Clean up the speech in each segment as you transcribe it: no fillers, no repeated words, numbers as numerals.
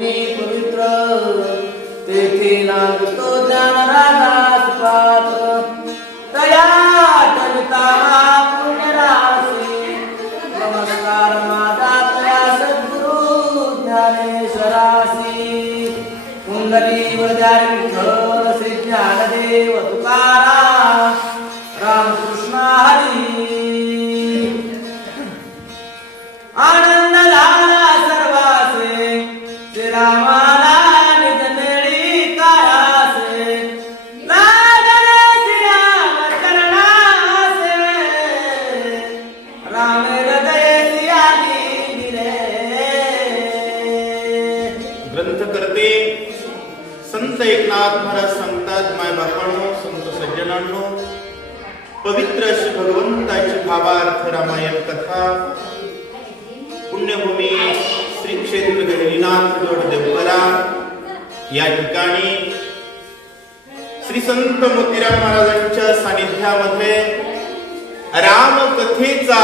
पवित्र तेथे लागतो ज्ञान रागास पात्र तया टविता पुण्य राशी नमस्कार माझा तया सद्गुरु ज्ञानेश्वरासी कुंडली वजारी विठ्ठल श्री ज्ञानदेव तुकाराम रामकृष्ण हरी आनंद झाला सर्वासे रामाला निज मेळी कायासे लागले श्रीराम चरणासे राम हृदय सियाली दिले. ग्रंथकर्ते संत एकनाथ महाराज सांगतात, माय बापांनो, संत सज्जनांनो, पवित्र श्री भगवंताची भावार्थ रामायण कथा पुण्यभूमी श्री क्षेत्र गहिनीनाथ गड देवकला या ठिकाणी श्री संत मोतीराम महाराजांच्या सानिध्यामध्ये रामकथेचा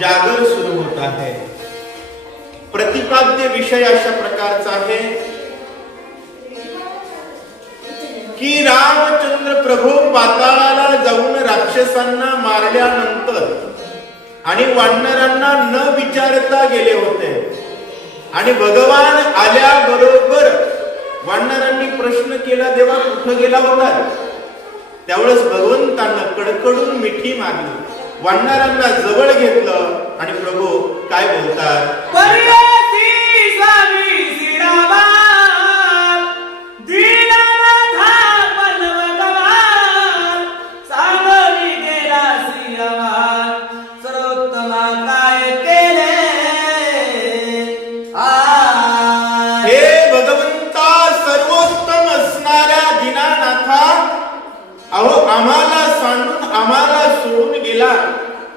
जागर सुरू होत आहे. प्रतिपाद्य विषय अशा प्रकारचा आहे की रामचंद्र प्रभू पाताळाला जाऊन राक्षसांना मारल्यानंतर आणि वानरांना न विचारता गेले होते आणि भगवान आल्याबरोबर वानरांनी प्रश्न केला, देवा कुठं गेला होता? त्यावेळेस भगवंतांना कडकडून मिठी मारली, वानरांना जवळ घेतलं आणि प्रभू काय बोलतात? आम्हाला सांडून आम्हाला सोडून गेला,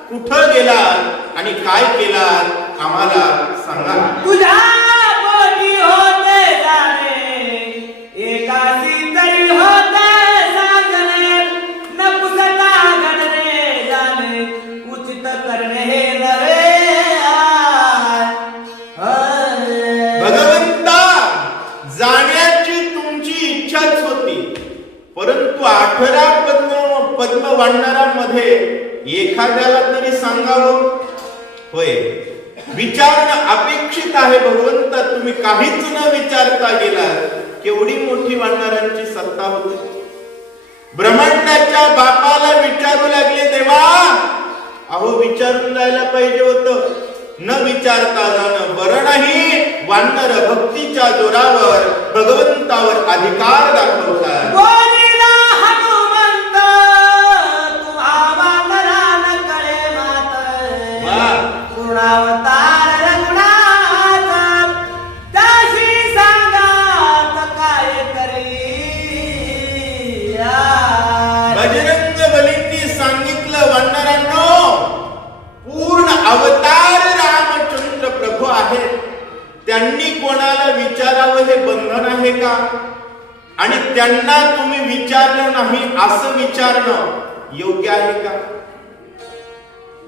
कुठं गेला आणि काय केला आम्हाला सांगा. तुझ्या पोटी होते जाणे एकासी तरी होते साजणे नपुसता घडणे जाणे उचित करणे हे नव्हे. भगवंता, जाण्याची तुमची इच्छाच होती, परंतु 18 पद्म वानरांमध्ये एखाद्याला तरी सांगावं. होय, विचारणं अपेक्षित आहे. भगवंता, तुम्ही काहीच न विचारता गेला. केवढी मोठी वानरांची सत्ता होती. ब्रह्मांडाच्या बापाला विचारू लागले, देवा अहो विचारून जायला पाहिजे होतं, न विचारता जाणं बरं नाही. वानर भक्तीच्या जोरावर भगवंतावर अधिकार दाखवतात. अवतार रघुनाथ त्याशी सांगात काय करी. बजरंग बलींनी सांगितलं, वानरांनो, पूर्ण अवतार रामचंद्र प्रभू आहेत. त्यांनी कोणाला विचारावं हे बंधन आहे का? आणि त्यांना तुम्ही विचारलं नाही असं विचारणं योग्य आहे का?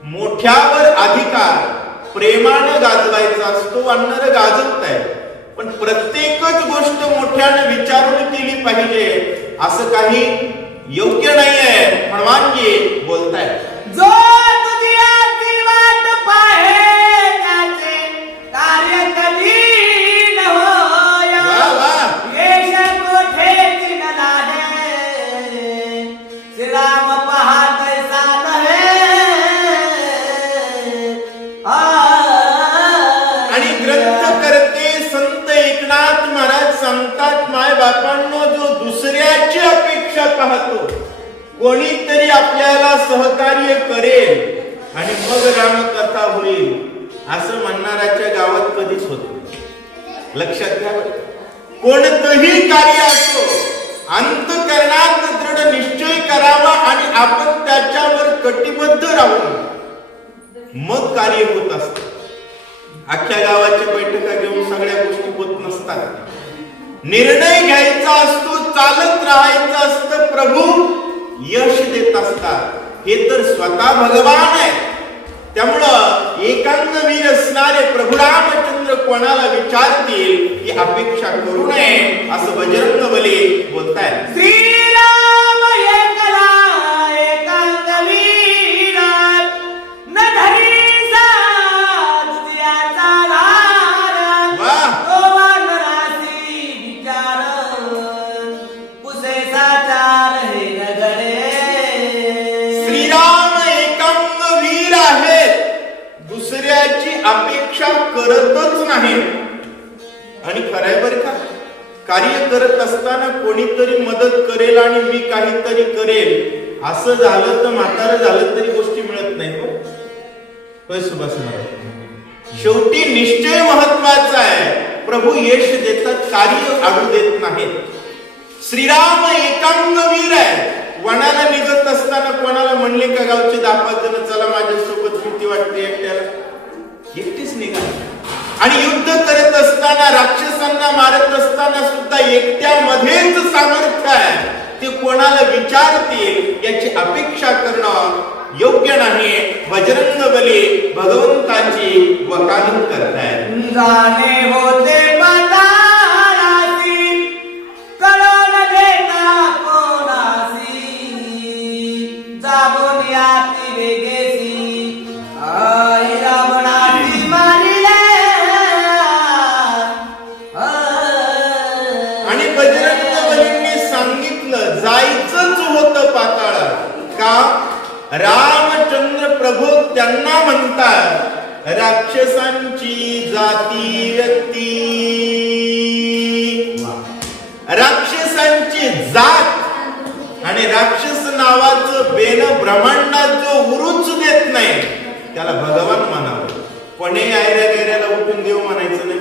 मोठ्यावर अधिकार प्रेमानं गाजवायचा असतो. वानर गाजवताय, पण प्रत्येकच गोष्ट मोठ्यानं विचारून केली पाहिजे असं काही योग्य नाहीये. हनुमानजी बोलताय, जो तुझी आती वाट पाहे त्याचे कार्य कधी न होय. यश कोठेची न लाहे श्रीराम पाहतय साधवे. आणि ग्रंथकर्ते संत एकनाथ महाराज सांगतात, माय बापांनो, जो दुसऱ्याची अपेक्षा पाहतो, कोणीतरी आपल्याला सहकार्य करेल आणि मग रामकथा होईल असं म्हणणाऱ्याच्या गावात कधीच होत. लक्षात घ्या, कोणतंही कार्य असो अंतःकरणात दृढ निश्चय करावा आणि आपण त्याच्यावर कटिबद्ध राहून मग कार्य होत असतं. अख्ख्या गावाच्या बैठका घेऊन सगळ्या गोष्टी होत नसतात. निर्णय घ्यायचा असतो, चालत राहायचं असतं, प्रभू यश देत असतात. हे तर स्वतः भगवान आहे. त्यामुळं एकांगवीर असणारे प्रभू रामचंद्र कोणाला विचारतील ही अपेक्षा करू नये असं बजरंगबली बोलतायत. श्रीराम एकला एकांगवीर न धरीसा दुसऱ्याचा धार तो वानरासी विचार पुसेसा चार हे नगरे. श्रीराम एकांगवीर आहेत, दुसऱ्याची अपेक्षा करतच नाही. आणि खरंय बरं का, कार्य करत असताना कोणीतरी मदत करेल आणि मी काहीतरी करेल असं झालं तर म्हातारं झालं तरी गोष्टी मिळत नाही. होय सुभाष महाराज, शेवटी निश्चय महत्वाचा आहे. प्रभू यश देतात, कार्य आडू देत नाहीत. श्रीराम एकांगवीर आहे. वनाला निघत असताना कोणाला म्हणले का गावचे 10-5 जण चला माझ्यासोबत, भीती वाटते एकट्याला, एकटीच निघाली. आणि युद्ध करत असताना राक्षसांना मारत असताना सुद्धा एकट्यामध्येच सामर्थ्य आहे. ते कोणाला विचारतील याची अपेक्षा करणं योग्य नाही. बजरंगबली भगवंताची वकालत करतायत. जाणे होते पाताळासी कळण देता कोणासी जाबोनी आती वेगेसी आई रावणाची मारिले. आणि बजरंगबलींनी सांगितलं जायचंच होतं पाताळात. का? रामचंद्र प्रभू त्यांना म्हणतात राक्षसांची जाती व्यक्ती, राक्षसांची जात. आणि राक्षस नावाचं बेन ब्रह्मांडात जो उरूच देत नाही त्याला भगवान म्हणावं. कोणी आयऱ्या गेऱ्याला उठून देव म्हणायचं नाही.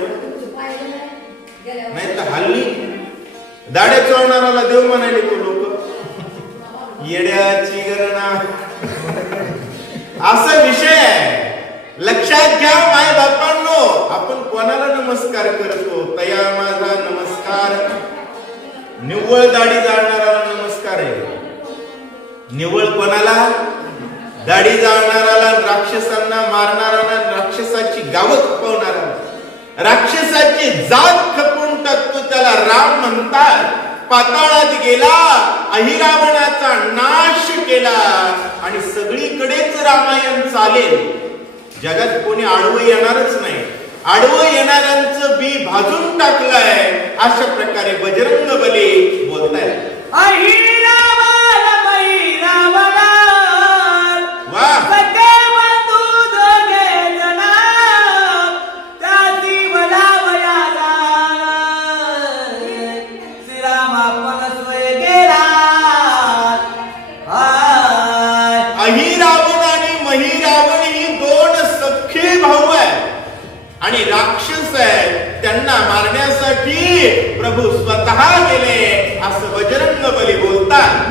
नाही तर हल्ली दाढे चोळणाराला देव म्हणायले तो लोक येड्याची गणना असा विषय आहे. लक्षात घ्या माय बापांनो, आपण कोणाला नमस्कार करतो? तया माझा नमस्कार. निव्वळ दाढी जाळणाराला नमस्कार आहे. निव्वळ कोणाला? दाढी जाळणाराला, राक्षसांना मारणाराला, राक्षसाची गावं खपवणाराला. राक्षसाची जात खपवून टाकतो त्याला राम म्हणतात. पाताळात गेला, अहिरावणाचा नाश केला आणि सगळीकडेच रामायण चालेल. जगात कोणी आडवं येणारच नाही. आडवं येणाऱ्यांचं बी भाजून टाकलंय. अशा प्रकारे बजरंगबली बोलताय. आणि राक्षस आहे, त्यांना मारण्यासाठी प्रभू स्वतः गेले असं बजरंगबली बोलतात.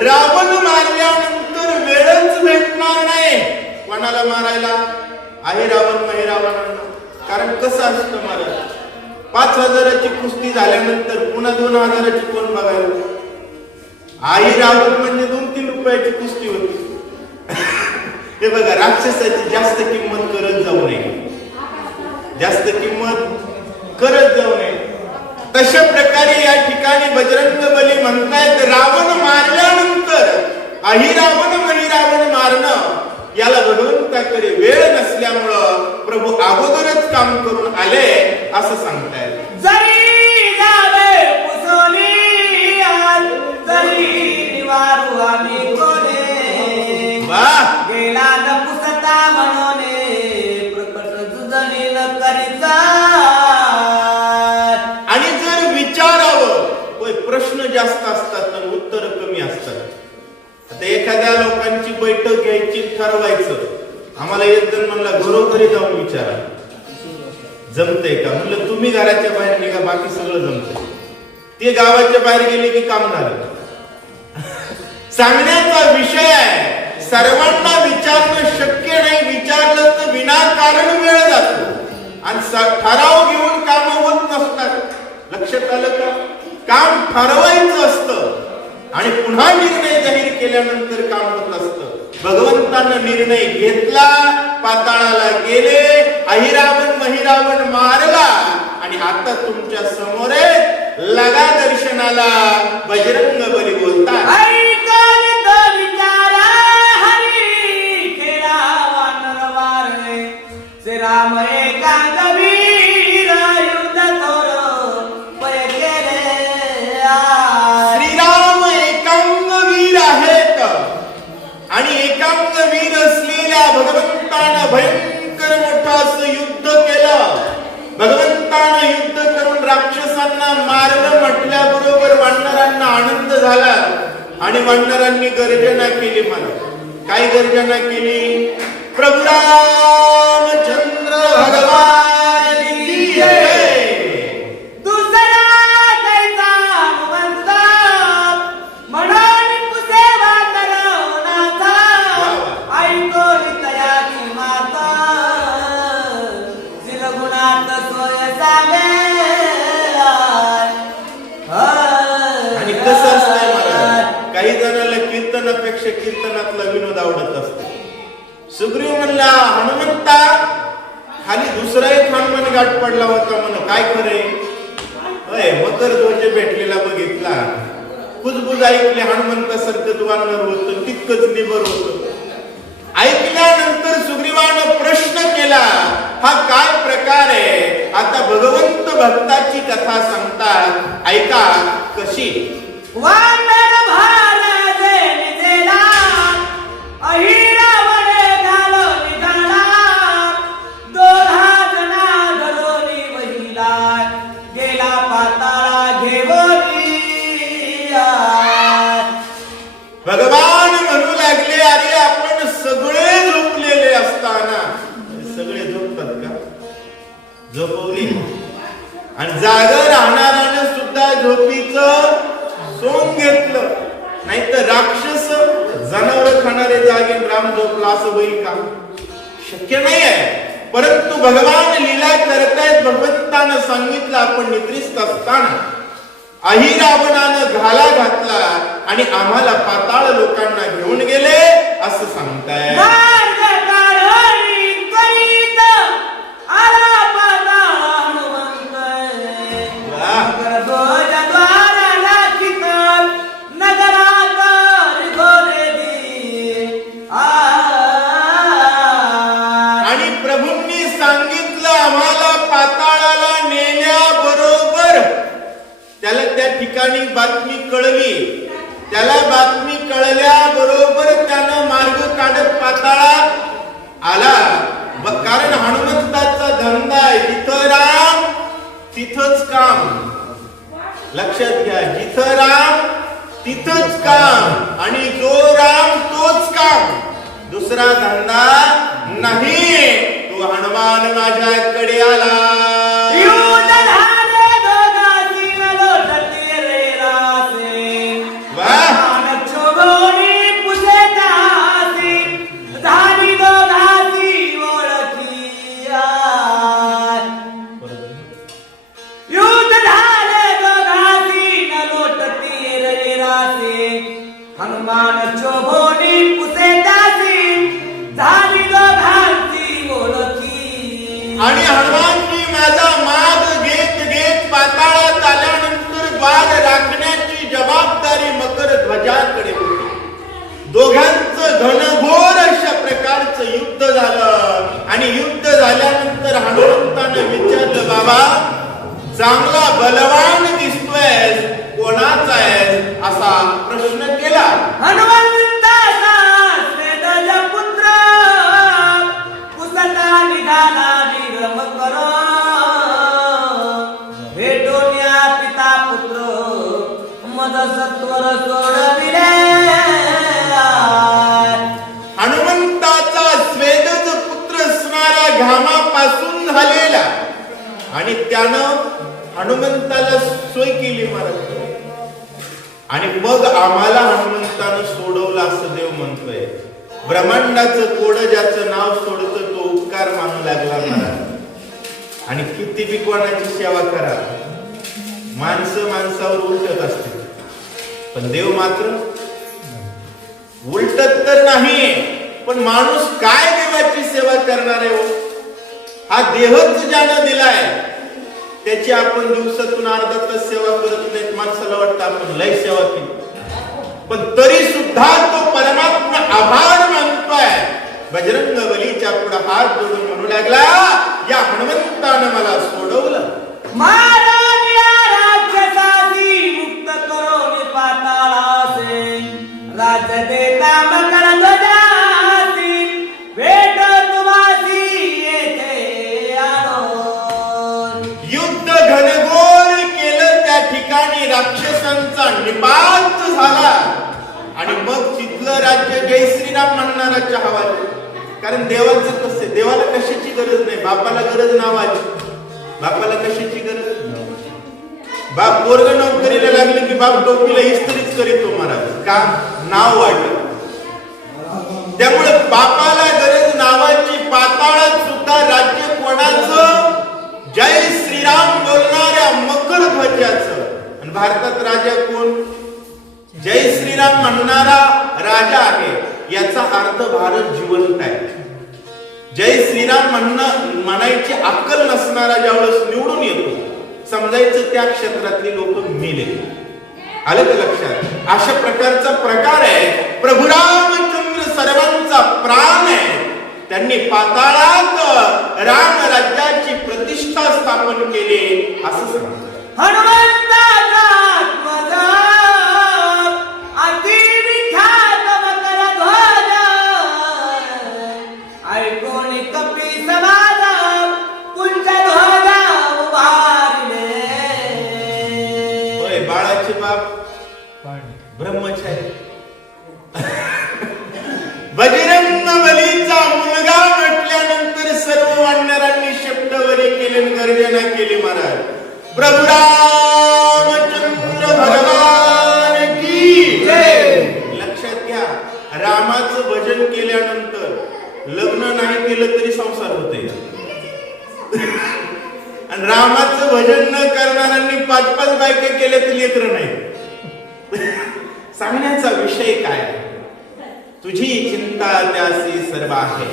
रावण मारल्यानंतर वेळच भेटणार नाही कोणाला मारायला. आहे रावण महिरावणांना. कारण कसं असतं महाराज, 5,000ची कुस्ती झाल्यानंतर पुन्हा 2,000ची कोण बघायला? आई रावण म्हणजे 2-3 रुपयाची कुस्ती होती. हे बघा, राक्षसाची जास्त किंमत करत जाऊ नये. जास्त किंमत करत जाऊ नये. तशा प्रकारे या ठिकाणी बजरंगबली म्हणतायत रावण मारल्यानंतर अहिरावण महिरावण मारणं याला भगवंताकडे वेळ नसल्यामुळं प्रभू अगोदरच काम करून आले असं सांगतायत. जरी जावे पुसोली आज जरी निवारू आम्ही कोणे गेला न पुसता म्हणून प्रकट जुजनी न करीचा. आणि जर विचारावं, होय प्रश्न जास्त असतात तर उत्तर कमी असतात. आता एखाद्या लोकांची बैठक घ्यायची, ठरवायचं, आम्हाला एक जण म्हणला घरोघरी जाऊन विचारा जमतंय का. म्हणलं तुम्ही घराच्या बाहेर निघा, बाकी सगळं जमतंय. ते गावाच्या बाहेर गेले की काम झालं. सांगण्याचा विषय आहे. सर्वांना विचारणं शक्य नाही. विचारलं तर विनाकारण वेळ जातो आणि ठराव घेऊन काम होत नसतात. लक्षात आलं का? काम ठरवायचं असतं आणि पुन्हा निर्णय जाहीर केल्यानंतर काम होत असतं. भगवंतानं निर्णय घेतला, पाताळाला गेले, अहिरावण महिरावण मारला आणि आता तुमच्या समोर लगा दर्शनाला बजरंग बली बोलतात. राम एकांत वीर युद्ध थोर पय केले. श्रीराम एकांग वीर आहेत आणि एकांग वीर असलेल्या भगवंतानं भयंकर मोठं असं युद्ध केलं. भगवंतानं युद्ध करून राक्षसांना मारलं म्हटल्याबरोबर वानरांना आनंद झाला आणि वानरांनी गर्जना केली. मला काय गर्जना केली? प्रभु रामचंद्र भगवान की जय. दुसरा कैसा हनुमंत म्हणून पुसेवा तरुणाचा ऐकोनी तयाची माता शिलगुणात सोय सागे. आणि कसं असतंय मला, काही जणांना कीर्तनापेक्षा कीर्तनातला विनोद आवडत असतो. सुग्रीव म्हणला, हनुमंता खाली दुसरा एक हनुमान गाठ पडला होता म्हण. काय खरे? मकर ध्वज भेटलेला बघितला, कुजबुज ऐकले, हनुमंतासारखं वानर होतं, तितकंच निबर होतं. ऐकल्यानंतर सुग्रीवानं प्रश्न केला, हा काय प्रकार आहे? आता भगवंत भक्ताची कथा सांगतात, ऐका कशी. वानर भार देला अहिरावण घालो निघाला, दोघा जना धरोनी वहिला गेला पाताळा घेवोनी. भगवान म्हणू लागले, अरे आपण सगळे झोपलेले असताना, सगळे झोपतात का? झोपवली आणि जागा राहणाऱ्याने सुद्धा झोपीचं सोंग घेतलं. नाहीतर राक्षस जनावर खाणारे जागे राम झोपला असं होईल का? शक्य नाही आहे. परंतु भगवान लीला करतायत. भगवंतानं सांगितलं, आपण निद्रिस्त असताना अहिरावणानं घाला घातला आणि आम्हाला पाताळ लोकांना घेऊन गेले असं सांगताय. आणि प्रभूंनी सांगितलं आम्हाला पाताळाला नेल्याबरोबर त्याला त्या ठिकाणी बातमी कळली. त्याला बातमी कळल्याबरोबर त्यानं मार्ग काढत पाताळात आला. कारण हनुमंताचा धंदा आहे, जिथं राम तिथंच काम. लक्षात घ्या, जिथं राम तिथंच काम आणि जो राम तोच काम. दुसरा धंदा नाही. तो हनुमान माझ्याकडे आला. हनुमान चोभोनी पुसे दासी झाली दोघांची ओळखी. आणि हनुमानजी माझा माग घेत घेत पाताळात आल्यानंतर द्वार राखण्याची जबाबदारी मकर ध्वजाकडे होती. दोघांचं घनघोर अशा प्रकारचं युद्ध झालं आणि युद्ध झाल्यानंतर हनुमंतानं विचारलं, बाबा चांगला बलवान दिसतोय, कोणाचा आहे असा प्रश्न केला. हनुमंताचा स्वेदज पुत्र पुसता निघाला निगम करो, भेटोन्या पिता पुत्र मद सत्वर सोडविले. हनुमंताचा स्वेदज पुत्र असणारा घामापासून झालेला आणि त्यानं हनुमंताला सोय केली महाराज. आणि मग आम्हाला हनुमंतानं सोडवलं असं देव म्हणतोय. ब्रह्मांडाचं कोड ज्याचं नाव सोडतं तो उपकार मानू लागला महाराज. आणि किती बी कोणाची सेवा करा, माणसं माणसावर उलटत असते, पण देव मात्र उलटत तर नाही. पण माणूस काय देवाची सेवा करणार आहे हो? हा देहच ज्यानं दिलाय त्याची आपण दिवसातून अर्धा तास सेवा करत नाहीत. माणसाला वाटतं आपण लय सेवा केली, पण तरी सुद्धा तो परमात्मा आभार मानतोय. बजरंग बलीच्या पुढे हात जोडून म्हणू लागला, या हनुमंतानं मला सोडवलं. महाराज या राक्षसाची मुक्त करून पाताळासे राज्य देता मकर ध्वजासी भेट तुम्हासी येथे आलो. युद्ध घनघोर केलं, त्या ठिकाणी राक्षसांचा निपात झाला आणि मग तिथलं राज्य जय श्रीराम म्हणणाराच्या हवाले. कारण देवाचं कसं, देवाला कशाची गरज नाही, बापाला गरज नावाची. बापाला कशाची गरज? बाप पोरग नोकरीला लागले की बाप टोपीला इस्त्रीच करीतो महाराज, का नाव वाटत. त्यामुळे बापाला गरज नावाची. पाताळात सुद्धा राज्य कोणाचं? जय श्रीराम बोलणाऱ्या मकर ध्वजाचं. आणि भारतात राजा कोण? जय श्रीराम म्हणणारा राजा आहे. याचा अर्थ भारत जिवंत आहे. जय श्रीराम म्हणायची अक्कल नसणारा ज्यावेळेस निवडून येतो, समजायचं त्या क्षेत्रातली लोक मेले. आलं का लक्षात? अशा प्रकारचा प्रकार आहे. प्रभू रामचंद्र सर्वांचा प्राण आहे. त्यांनी पाताळात राम राज्याची प्रतिष्ठा स्थापन केली असं सांगतात. हनुमंताचा आत्मजा अति विख्यात मकर ध्वज ऐकून कपी समाज कुंज ध्वज उभारले. होय, बाळाचे बाप ब्रह्मचारी. बजरंग बलीचा मुलगा म्हटल्यानंतर सर्व वानरांनी शब्दवरी केले, गर्जना केली. महाराज प्रभू रामचंद्र भगवान की जय. लक्षात घ्या, रामाचं भजन केल्यानंतर लग्न नाही केलं तरी संसार होते. आणि रामाचं भजन न करणाऱ्यांनी 5-5 बायका केल्या तरी लेकरं नाही. सांगण्याचा विषय काय? तुझी चिंता त्यासी सर्व आहे.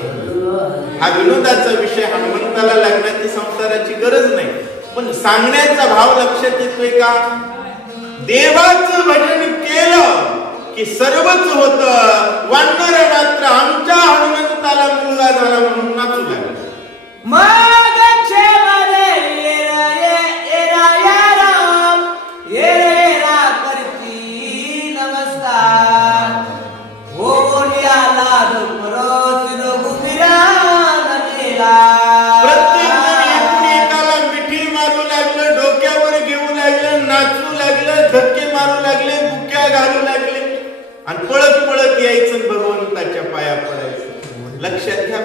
हा विनोदाचा विषय. हनुमंताला लागण्याची संसाराची गरज नाही, पण सांगण्याचा भाव लक्षात येतोय का? देवाचं भजन केलं की सर्वच होत. वानर मात्र आमच्या हनुमंताला मुलगा झाला म्हणून नाचू लागला. मग क्षेमाने येरा करती नमस्कार हो बोलियाला दुपरो गुमिरा नमेला. प्रत्येक जण एकमेकाला मिठी मारू लागलं, डोक्यावर घेऊ लागलं, नाचू लागलं, धक्के मारू लागले, बुक्या घालू लागले आणि पळत पळत यायचं भगवंताच्या पाया पडायचं. लक्षात घ्या,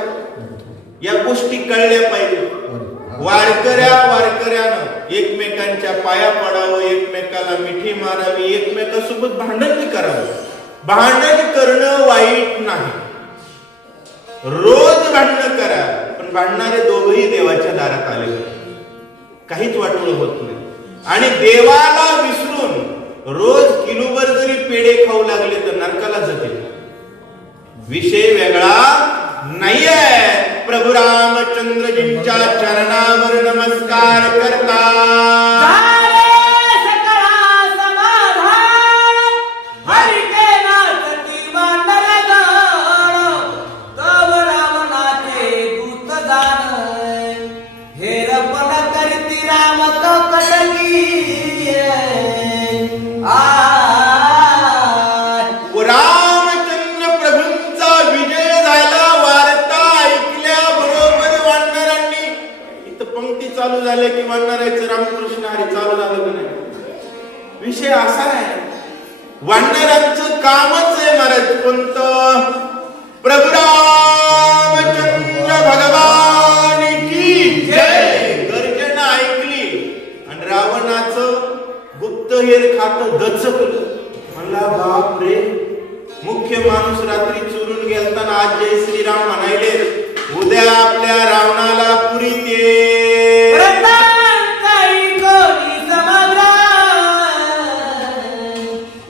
या गोष्टी कळल्या पाहिजे. वारकऱ्यानं एकमेकांच्या पाया पडावं, एकमेकाला मिठी मारावी, एकमेकांसोबत भांडण करावं. भांडण करणं वाईट नाही, रोज भांडण करा, पण भांडणारे दोघही देवाच्या दारात आले, काहीच वाटोळं होत नाही. आणि देवाला विसरून रोज किलोभर जरी पेढे खाऊ लागले तर नरकाला जातील. विषय वेगळा नाहीये. प्रभू रामचंद्रजींच्या चरणावर नमस्कार करता चालू झाले की वानरायचं रामकृष्ण हरी चालू झालं की नाही. विषय असा आहे, वानरांचं कामच आहे महाराज कोणतं? प्रभू रामचंद्र भगवान की जय. गर्जना ऐकली आणि रावणाचं गुप्तहेर खातं दचकलं. म्हणला बाप रे, मुख्य माणूस रात्री चुरून गेलताना आज जय श्रीराम म्हणायले, उद्या आपल्या रावणाला पुरीत ये.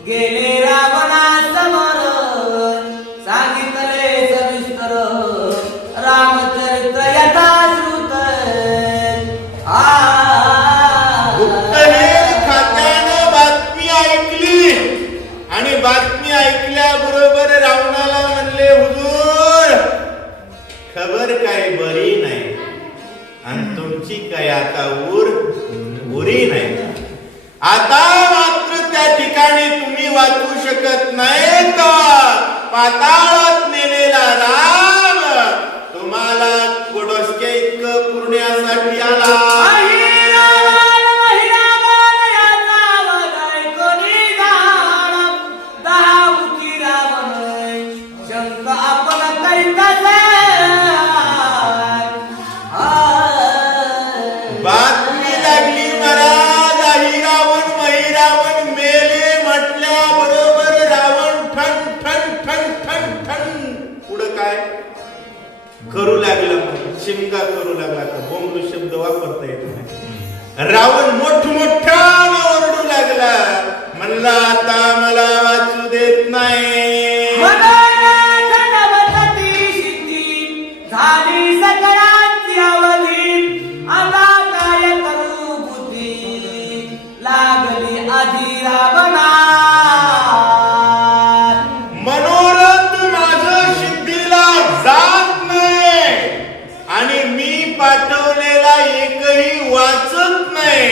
गेले रावणासमोर सांगितले सविस्तर रामचरित्र यथाश्रुत गुप्तहेर खात्यानं बातमी ऐकली आणि बातमी ऐकल्याबरोबर रावणाला म्हणले, हुजूर खबर काय बरी नाही आणि तुमची काय आता उरी नाही. आता मात्र त्या ठिकाणी तुम्ही वाचू शकत नाही. पाताळात नेलेला राम तुम्हाला गोडोसके इतकं पुरण्यासाठी आला. बातमी लागली महाराज, अहिरावण महिरावण मेले म्हटल्याबरोबर रावण ठण ठण ठण ठण ठण पुढं काय करू लागला, शिमगा करू लागला. तर बोंबलू शब्द वापरता येत नाही. रावण मोठमोठ्याने ओरडू लागला, म्हणला आता मला वाचू देत नाही. झाली सकळांची अवधी, आता काय करू बुद्धी लागली आधी रावणा. मनोरथ माझं सिद्धीला जात नाही आणि मी पाठवलेला एकही वाचत नाही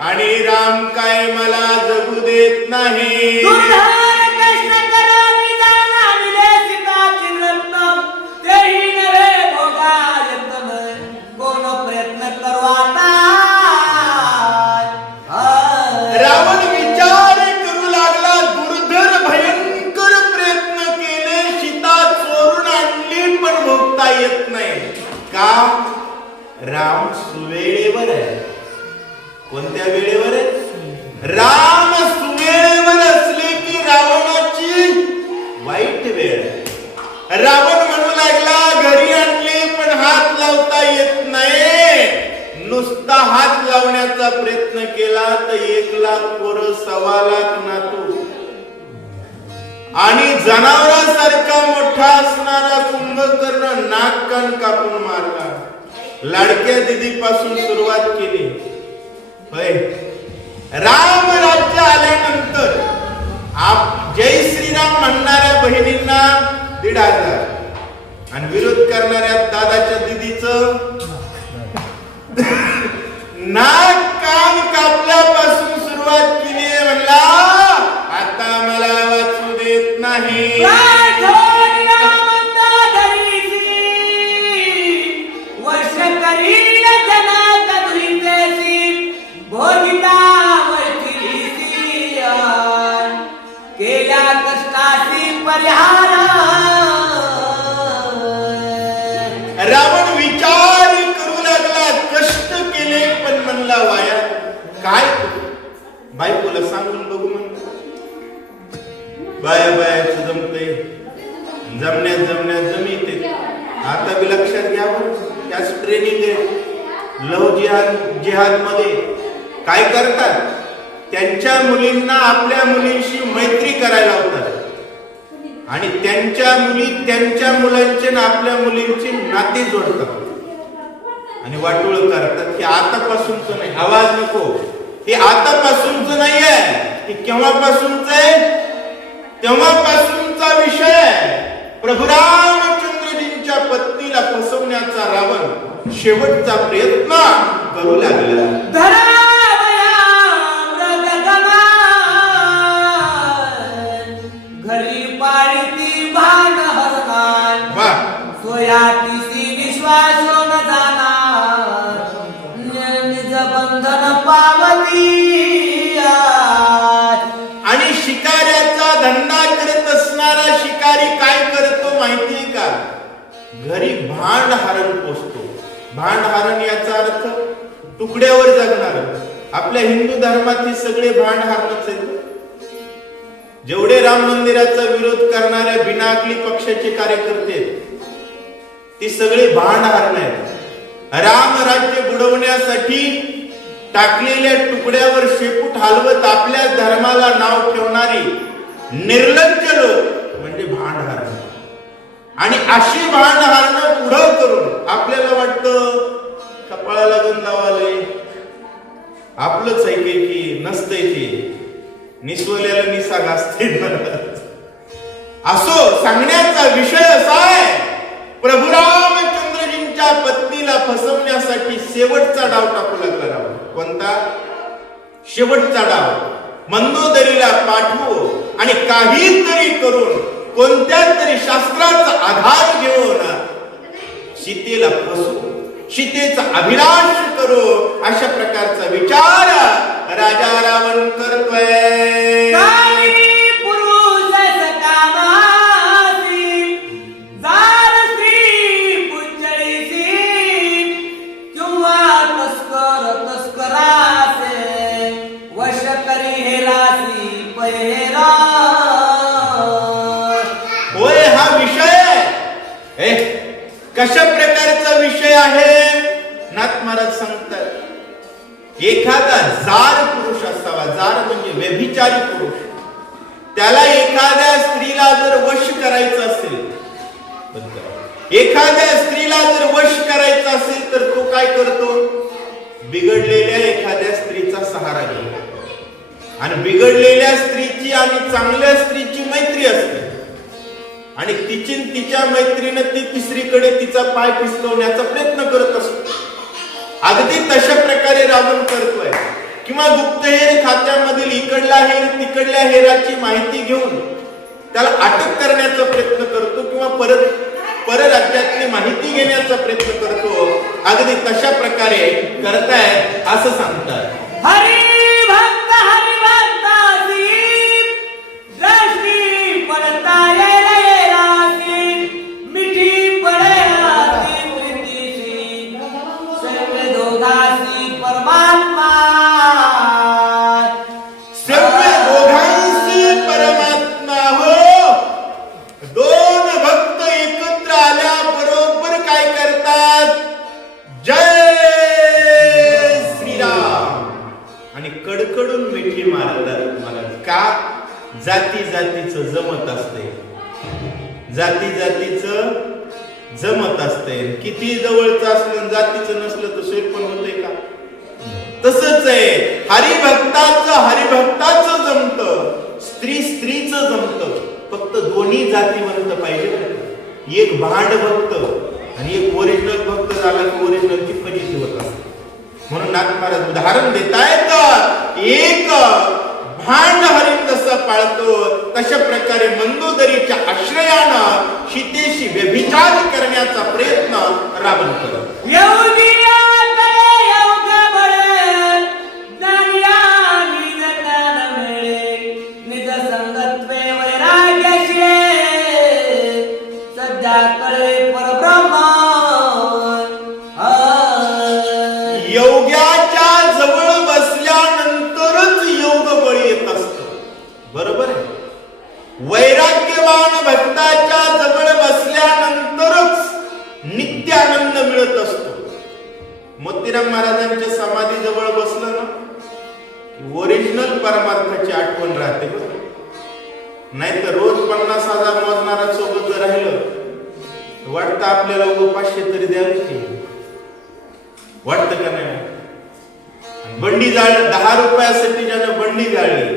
आणि राम काय मला जगू देत नाही. रावण विचार करू लागला, दुर्धर भयंकर प्रयत्न केले, सीता चोरून आणली पण भोगता येत नाही. का? राम सुवेळेवर आहे. कोणत्या वेळेवर आहे? राम सुवेळेवर असले की रावणाची वाईट वेळ आहे. रावण म्हणू लागला, घरी आणले पण हात लावता येत नाही. नुसता हात लावण्याचा प्रयत्न केला तर 1,00,000 पोरं, 1,25,00,000 नातू आणि जनावरांसारखा मोठा असणारा कुंभकर्ण नाक कान कापून मारला. लाडक्या दिदीपासून सुरुवात केली. होय, राम राज्य आल्यानंतर जय श्रीराम म्हणणाऱ्या बहिणींना 1,500 आणि विरोध करणाऱ्या दादाच्या दिदीचं नाक कान कापल्यापासून सुरुवात केली. म्हणला आता मला वाचू देत नाही. वर्ष करील जनक धुरितेसी भोगिता मैथिलीसी केल्या कष्टासी परिहार. रावण विचार करू लागला, कष्ट केले पण म्हणला वाया. काय बायकोला सांगून बघू म्हणतो. बायाचं जमतंय, जमण्यात जमीते. आता बी लक्षात घ्यावं, त्याच ट्रेनिंग आहे. लव जिहाद मध्ये काय करतात, त्यांच्या मुलींना आपल्या मुलींशी मैत्री करायला लावतात आणि त्यांच्या मुली त्यांच्या मुलांचे ना आपल्या मुलींचे नाते जोडतात आणि वाटोळ करतात की आतापासूनच नाही, आवाज नको, हे आतापासूनच नाही आहे, हे केव्हापासूनच आहे, तेव्हापासूनचा विषय आहे. प्रभू रामचंद्रजींच्या पत्नीला फसवण्याचा रावण शेवटचा प्रयत्न करू लागला. घरी पाळती भान हरणार, सोयातीसी विश्वास न जाणार, निज बंधन पावती. आणि शिकाऱ्याचा धंदा करत असणारा शिकारी काय करतो माहितीये का? घरी भांड हरण पोचतो. भांड हरण याचा अर्थ तुकड्यावर जगणार. आपल्या हिंदू धर्मात हे सगळे भांड हरणच आहेत. जेवढे राम मंदिराचा विरोध करणाऱ्या बिनाकली पक्षाचे कार्यकर्ते ती सगळे भांड हरण आहेत. राम राज्य बुडवण्यासाठी टाकलेल्या तुकड्यावर शेपूट हलवत आपल्या धर्माला नाव ठेवणारी निर्लज्ज लोक म्हणजे भांड हारणं. आणि अशी भांड हारणं पुढं करून आपल्याला वाटतं कपाळाला गंध लावाले आपलंच आहे की नसतंय ते निसवल्याला निसा घासते. असो सांगण्याचा विषय असा आहे, प्रभू रामचंद्रजींच्या पत्नीला फसवण्यासाठी शेवटचा डाव टाकू लागला रावण. कोणता? शेवटचा डाव. मंदोदरीला पाठवू आणि काहीतरी करून कोणत्या तरी शास्त्राचा आधार घेऊन सीतेला फसवू, सीतेचा अभिलाष करू, अशा प्रकारचा विचार राजा रावण करतोय. होय, हा विषय आहे. कशा प्रकारचा विषय आहे? नाथ महाराज सांगतात, एखादा जार पुरुष असावा. जार म्हणजे व्यभिचारी पुरुष. त्याला एखाद्या स्त्रीला जर वश करायचं असेल, एखाद्या स्त्रीला जर वश करायचं असेल तर तो काय करतो? बिघडलेल्या एखाद्या स्त्रीचा सहारा घेतो. आणि बिघडलेल्या स्त्रीची आणि चांगल्या स्त्रीची मैत्री असते आणि तिच्या मैत्रीने ती तिसरीकडे तिचा पाय पिसवण्याचा प्रयत्न करत असतो. अगदी तशा प्रकारे रावण करतोय. किंवा गुप्तहेर खात्यामधील इकडला हेर तिकडल्या हेराची माहिती घेऊन त्याला अटक करण्याचा प्रयत्न करतो किंवा परराज्यातली माहिती घेण्याचा प्रयत्न करतो. अगदी तशा प्रकारे करताय असं सांगतात. जाती जातीचं जमत असते, जाती जातीचं जमत असते. किती जवळचं असलं जातीचं नसलं तर सोय पण होते का? तसंच आहे. हरिभक्ताचं जमतं, स्त्रीचं जमतं. फक्त दोन्ही जातीवंत पाहिजे. एक भांड भक्त आणि एक ओरिजिनल भक्त झाला की ओरिजिनलची फजिती होत असते. म्हणून नाथ महाराज उदाहरण देतायत. एक भांड हरिण जसं पाळतो तशा प्रकारे मंदोदरीच्या आश्रयानं सीतेशी व्यभिचार करण्याचा प्रयत्न रावण करतो. योग्याच्या जवळ बसल्यानंतरच योग बळ येत असतं. बरोबर आहे. वैराग्यवान भक्ताच्या जवळ बसल्यानंतरच नित्य आनंद मिळत असतो. मोतीराम महाराजांच्या समाधी जवळ बसलं ना, ओरिजिनल परमार्थाची आठवण राहते. नाहीतर रोज 50,000 मोजणारा सोबत जर राहिलं वाटतं आपल्याला 500 तरी द्यावी, वाटतं का नाही? बंडी जाळ 10 रुपयासाठी ज्यानं बंडी जाळली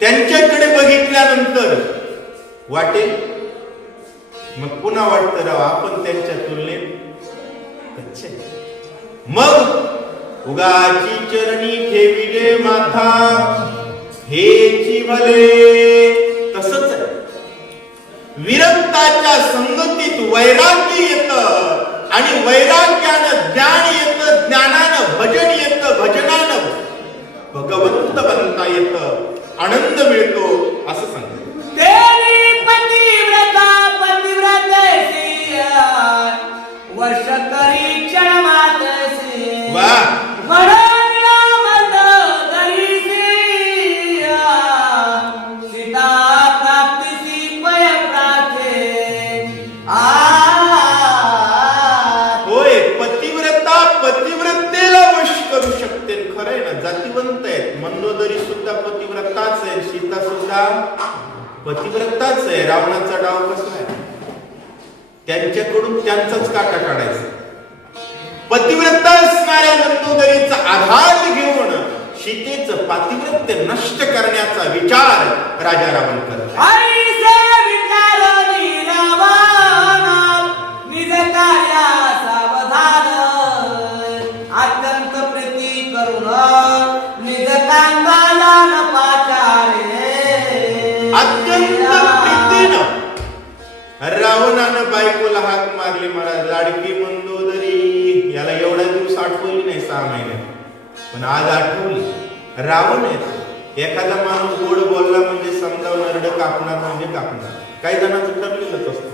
त्यांच्याकडे बघितल्यानंतर वाटेल, मग पुन्हा वाटतं राव आपण त्यांच्या तुलनेत अच्छे. मग उगाची चरणी ठेविले माथा हेची भले. तसंच आहे. विरक्ताच्या संगतीत वैराग्य येतं आणि वैराग्यानं ज्ञान येतं, ज्ञानानं भजन येतं, भजनानं भगवंत बनता येतं, आनंद मिळतो असं सांगतो. तेरी पतिव्रता पतिव्रतेसी वर्ष करी क्षणमातसी. वाह. पतिव्रतेला वश करू शकते. खरंय सीता पतिव्रताच आहे. रावणाचा डाव कसा आहे? त्यांच्याकडून त्यांचाच काटा काढायचा. पतिव्रता असणाऱ्या मंदोदरीचा आधार घेऊन सीतेचं पातिव्रत्य नष्ट करण्याचा विचार राजा रावण करत आहे. ऐसे विचारोनी रावण निज कार्या सावधान, अत्यंत प्रीती करून निज कांगाला न पाचारे. अत्यंत प्रीतीनं रावणानं बायकोला हाक मारली. महाराज, लाडकी मंदोदरी. याला एवढा दिवस आठवली नाही, 6 महिने, पण आज आठवली. रावण आहे. एखादा माणूस गोड बोलला म्हणजे समजावं, नरड कापणार म्हणजे कापणार. काही जणांचं ठरलेलंच असतं.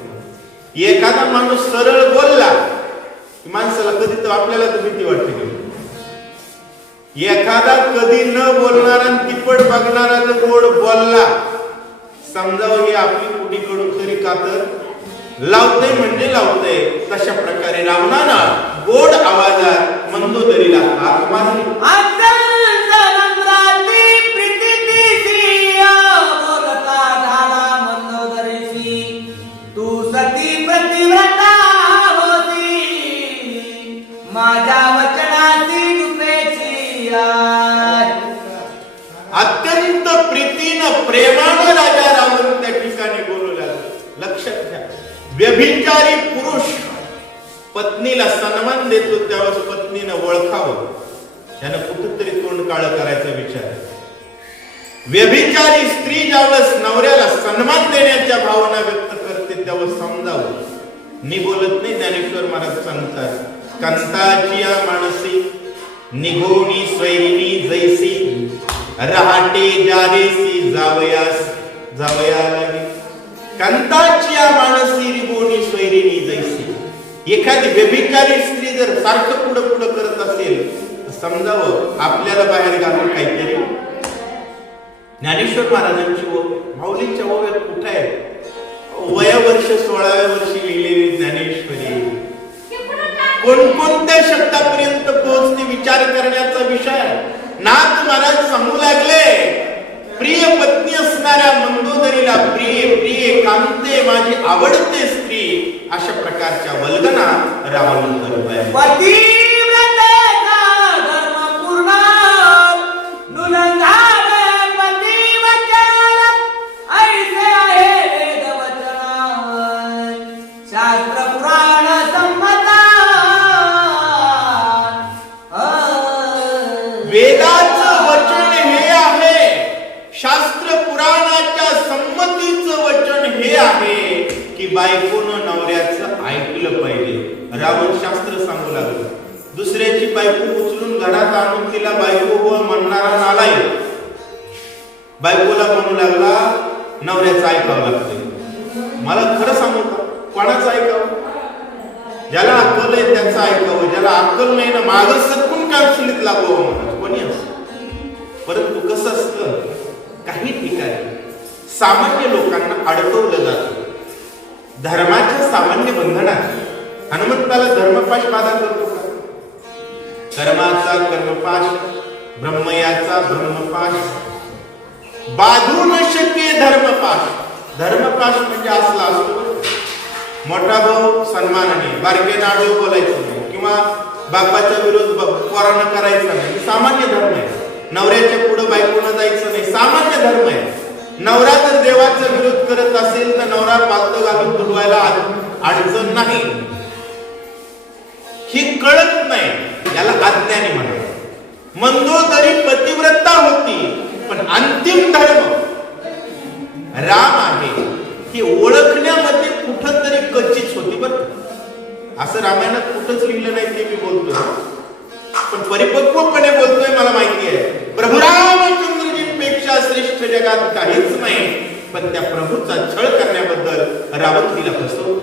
एखादा माणूस सरळ बोलला की माणसाला कधी तर आपल्याला तर भीती वाटते. एखादा कधी न बोलणारा आणि तिप्पट बघणारा तर गोड बोलला, समजावं हे आपली कुठीकडून तरी कातर लावतंय म्हणजे लावतंय. तशा प्रकारे रावणानं गोड आवाजात मंदोदरीला हाक मारली. अत्यंत नम्राती प्रीतीशी बोलता झाला मंदोदरीशी. तू सती पतिव्रता होती, माझ्या वचनाची दुपेची आय. अत्यंत प्रीतीनं प्रेमानं राजा रावण त्या ठिकाणी बोलू लागला. लक्षात घ्या, व्यभिचारी पुरुष पत्नीला सन्मान देतो त्यावेळेस पत्नीनं ओळखावं. त्यानं कुठेतरी तोंड काळं करायचा विचार. व्यभिचारी स्त्री ज्यावेळेस नवऱ्याला सन्मान देण्याच्या भावना व्यक्त करते त्यावेळेस समजावं. मी बोलत नाही, ज्ञानेश्वर महाराज सांगतात, कंताची मानसी निघोणी स्वैरिणी जैसी, रहाटे जारेसी जावयास जावया लागे. कंताची मानसी निघोणी स्वैरिणी जैसी. एखादी व्यभिचारी स्त्री जर सारखं पुढं पुढं करत असेल तर समजावं आपल्याला बाहेर घालून काहीतरी. ज्ञानेश्वर महाराजांची माऊलींच्या ओव्यात कुठे आहे? वयावर्ष 16व्या वर्षी लिहिलेली ज्ञानेश्वरी. कोणकोणत्या शब्दापर्यंत पोहोचते विचार करण्याचा विषय. नाथ महाराज सांगू लागले, प्रिय पत्नी असणाऱ्या मंदोदरीला प्रिय प्रिय कांते माझी आवडते स्त्री, अशा प्रकारच्या वल्गना रावण करत आहे. पतिव्रतेचा धर्म पूर्ण नुलंघावे पतिवचन, ऐसे आहे वेदवचन शास्त्र पुराण संमता. वेदाचं वचन हे आहे, शास्त्र पुराणाच्या संमतीचं वचन हे आहे की बायकोनं नवऱ्याचं ऐकलं पाहिजे. रावण शास्त्र सांगू लागलं. दुसऱ्याची बायको उचलून घरात आणून तिला बायको हो म्हणणारा नालायक बायकोला म्हणू लागला नवऱ्याचं ऐकावं लागतंय. मला खरं सांगू का, कोणाचं ऐकावं? ज्याला अक्कल आहे त्याचं ऐकावं, ज्याला अक्कल नाही ना मागं सरकून कामसुलीत लागावं म्हणून कोणी असं. परंतु कसं असतं, काही ठिकाणी सामान्य लोकांना अडकवलं जातं धर्माच्या सामान्य बंधनात. हनुमंताला धर्मपाश बाधा करतो का? कर्माचा कर्मपाश, ब्रह्मयाचा ब्रह्मपाश, बाधू न शक्य धर्मपाश. धर्मपाश म्हणजे असला असतो, मोठा भाऊ सन्मानाने, बारके नाडू बोलायचं नाही किंवा बापाचा विरोध पोरानं करायचा नाही, सामान्य धर्म आहे. नवऱ्याच्या पुढे बायकोनं जायचं नाही, सामान्य धर्म आहे. नवरा जर देवाचा विरोध करत असेल तर नवरा पालत घालून धुवायला अडचण नाही. ही कळत नाही, याला अज्ञानी म्हणतात. मंदोदरी पतिव्रता होती, पण अंतिम धर्म राम आहे ही ओळखण्यामध्ये कुठंतरी कच्चीच होती. बरं, असं रामायणात कुठंच लिहिलं नाही ते मी बोलतोय, पण परिपक्वपणे बोलतोय. मला माहिती आहे प्रभू रामचंद्रजींपेक्षा श्रेष्ठ जगात काहीच नाही, पण त्या प्रभूचा छळ करण्याबद्दल रावण तिला फसवतो.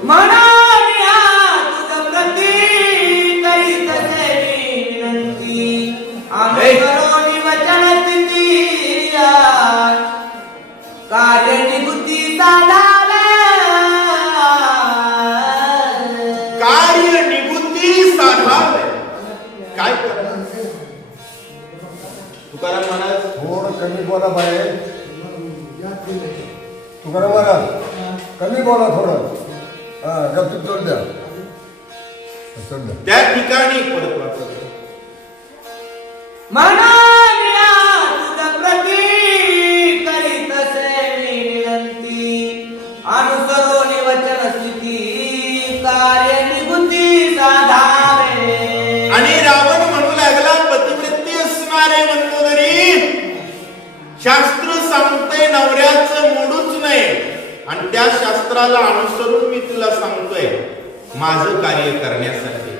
कार्य निवृत्ती साधावे. काय करणार तुकाराम महाराज? थोडं कमी बोला बाहेर. तुकाराम महाराज कमी बोला थोडं. हा गपचूप चल द्या. चल द्या. त्या ठिकाणी परत वाचत मनानिया तुझ प्रती करीतसे मी विनंती अनुसरोनी वचन स्थिती कार्य निबुद्धी साधावे. आणि रावण म्हणू लागला पतिवृत्ती असणारे मंदोदरी शास्त्र सांगतंय नवऱ्याचं मोडूच नाही आणि त्या शास्त्राला अनुसरून मी तुला सांगतोय माझं कार्य करण्यासाठी.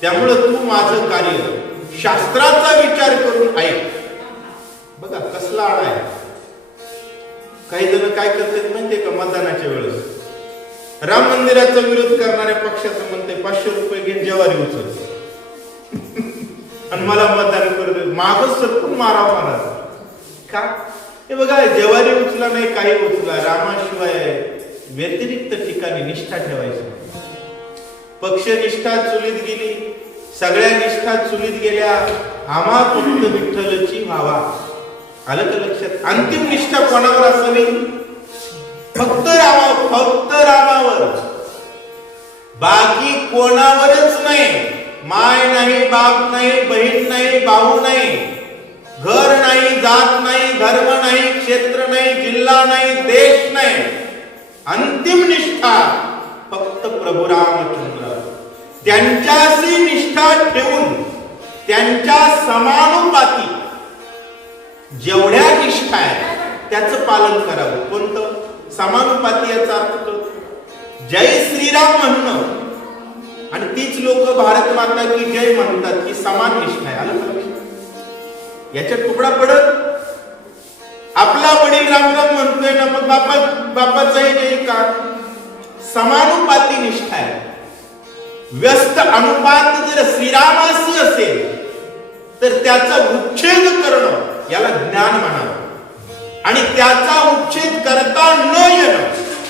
त्यामुळं तू माझं कार्य शास्त्राचा विचार करून ऐक. बघा कसला आळा आहे. काही जण काय करतात माहितीये का, मतदानाच्या वेळेस राम मंदिराचा विरोध करणाऱ्या पक्षाचं म्हणते 500 रुपये घेऊन जेवारी उचल आणि मला मतदान करतो. मागच सरकून मारावं महाराज का. हे बघा जेवारी उचला नाही काही उचला, रामाशिवाय व्यतिरिक्त ठिकाणी निष्ठा ठेवायची. पक्ष निष्ठा चुलीत गेली, सगळ्या निष्ठा चुलीत गेल्या. आम्हा फक्त विठ्ठलची व्हावा. आलं का लक्षात. अंतिम निष्ठा कोणावर असावी, फक्त रामावर. बाकी कोणावरच नाही. माय नाही, बाप नाही, बहीण नाही, भाऊ नाही, घर नाही, जात नाही, धर्म नाही, क्षेत्र नाही, जिल्हा नाही, देश नाही. अंतिम निष्ठा फक्त प्रभू रामचंद्र. त्यांच्याशी निष्ठा ठेवून त्यांच्या समानुपाती जेवढ्या निष्ठा आहे त्याचं पालन करावं. कोणतं समानुपाती, याचा अर्थ तो जय श्रीराम म्हणणं आणि तीच लोक भारत माता की जय म्हणतात की समान निष्ठा आहे. आलं का. याच्यात तुकडा पडत. आपला वडील रामराम म्हणतोय ना, मग बापाचाही जय का. समानुपाती निष्ठा आहे. व्यस्त अनुपात जर श्रीरामाशी असेल तर त्याचा उच्छेद करणं याला ज्ञान म्हणावं आणि त्याचा उच्छेद करता न येणं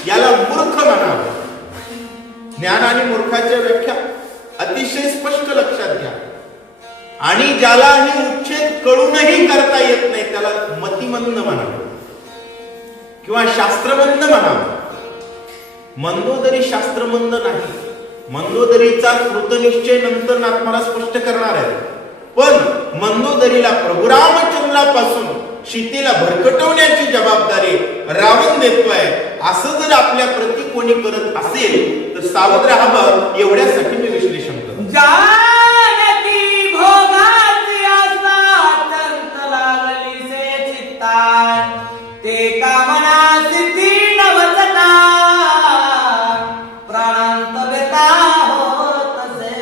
याला मूर्ख म्हणावं. ज्ञान आणि मूर्खाच्या व्याख्या अतिशय स्पष्ट लक्षात घ्या. आणि ज्याला हे उच्छेद कळूनही करता येत नाही त्याला मतिमंद म्हणावं किंवा शास्त्रमंद म्हणावं. मंदोदरी शास्त्रमंद नाही. मंदोदरीचा कृतनिश्चय नंतर नाथमाला स्पष्ट करणार आहे. पण मंदोदरीला प्रभू रामचंद्रापासून सीतेला भरकटवण्याची जबाबदारी रावण देतोय. असं जर आपल्या प्रती कोणी करत असेल तर सावध राहावं. एवढ्यासाठी मी विश्लेषण करतो. जानकी भोगाची आशा चंत लागलीसे चित्तान ते कामना सिद्धी नवचता प्राणांत व्यथा होतसे.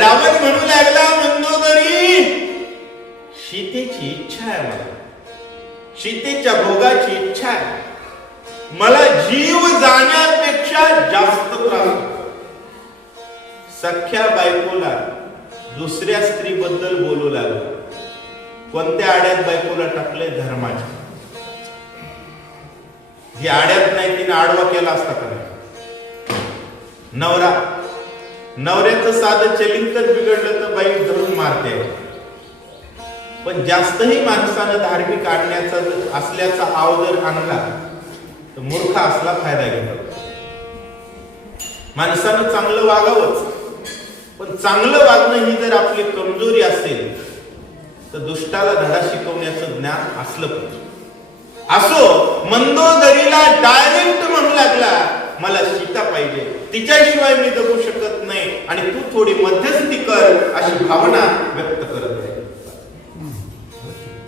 रावण म्हणू लागला मंदोदरी सीतेची इच्छा आहे, मला सीतेच्या भोगाची इच्छा आहे. मला जीव जाण्यापेक्षा जास्त त्रास. सख्या बायकोला दुसऱ्या स्त्री बद्दल बोलू लागला. कोणत्या आड्यात बायकोला टाकले, धर्माच्या. ही आड्यात नाही, तिने आडवा केला असता का नाही. नवऱ्याचं साधं चलिंकच बिघडलं तर बाई धरून मारते. पण जास्तही माणसानं धार्मिक आणण्याचा असल्याचा आव जर आणला तर मूर्ख असला फायदा घेतात. माणसानं चांगलं वागावंच, पण चांगलं वागणं ही जर आपली कमजोरी असेल तर दुष्टाला धडा शिकवण्याचं ज्ञान असलं पाहिजे. असो मंदोदरीला डायरेक्ट म्हणू लागला मला सीता पाहिजे, तिच्याशिवाय मी जगू शकत नाही आणि तू थोडी मध्यस्थी कर अशी भावना व्यक्त करत आहे.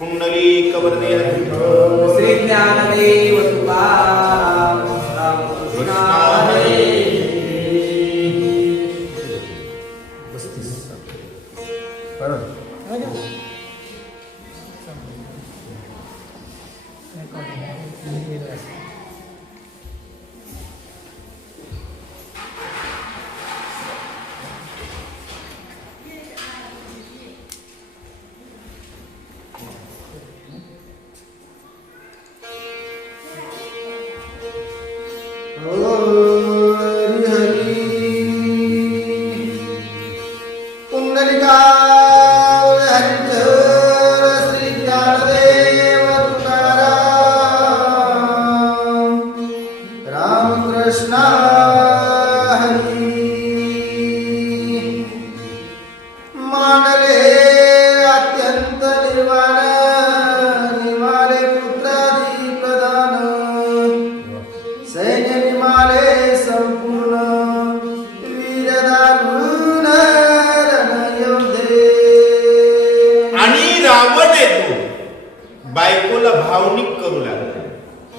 पुंडलिक वरदे श्री ज्ञानदेव तुकाराम रामकृष्ण हरी.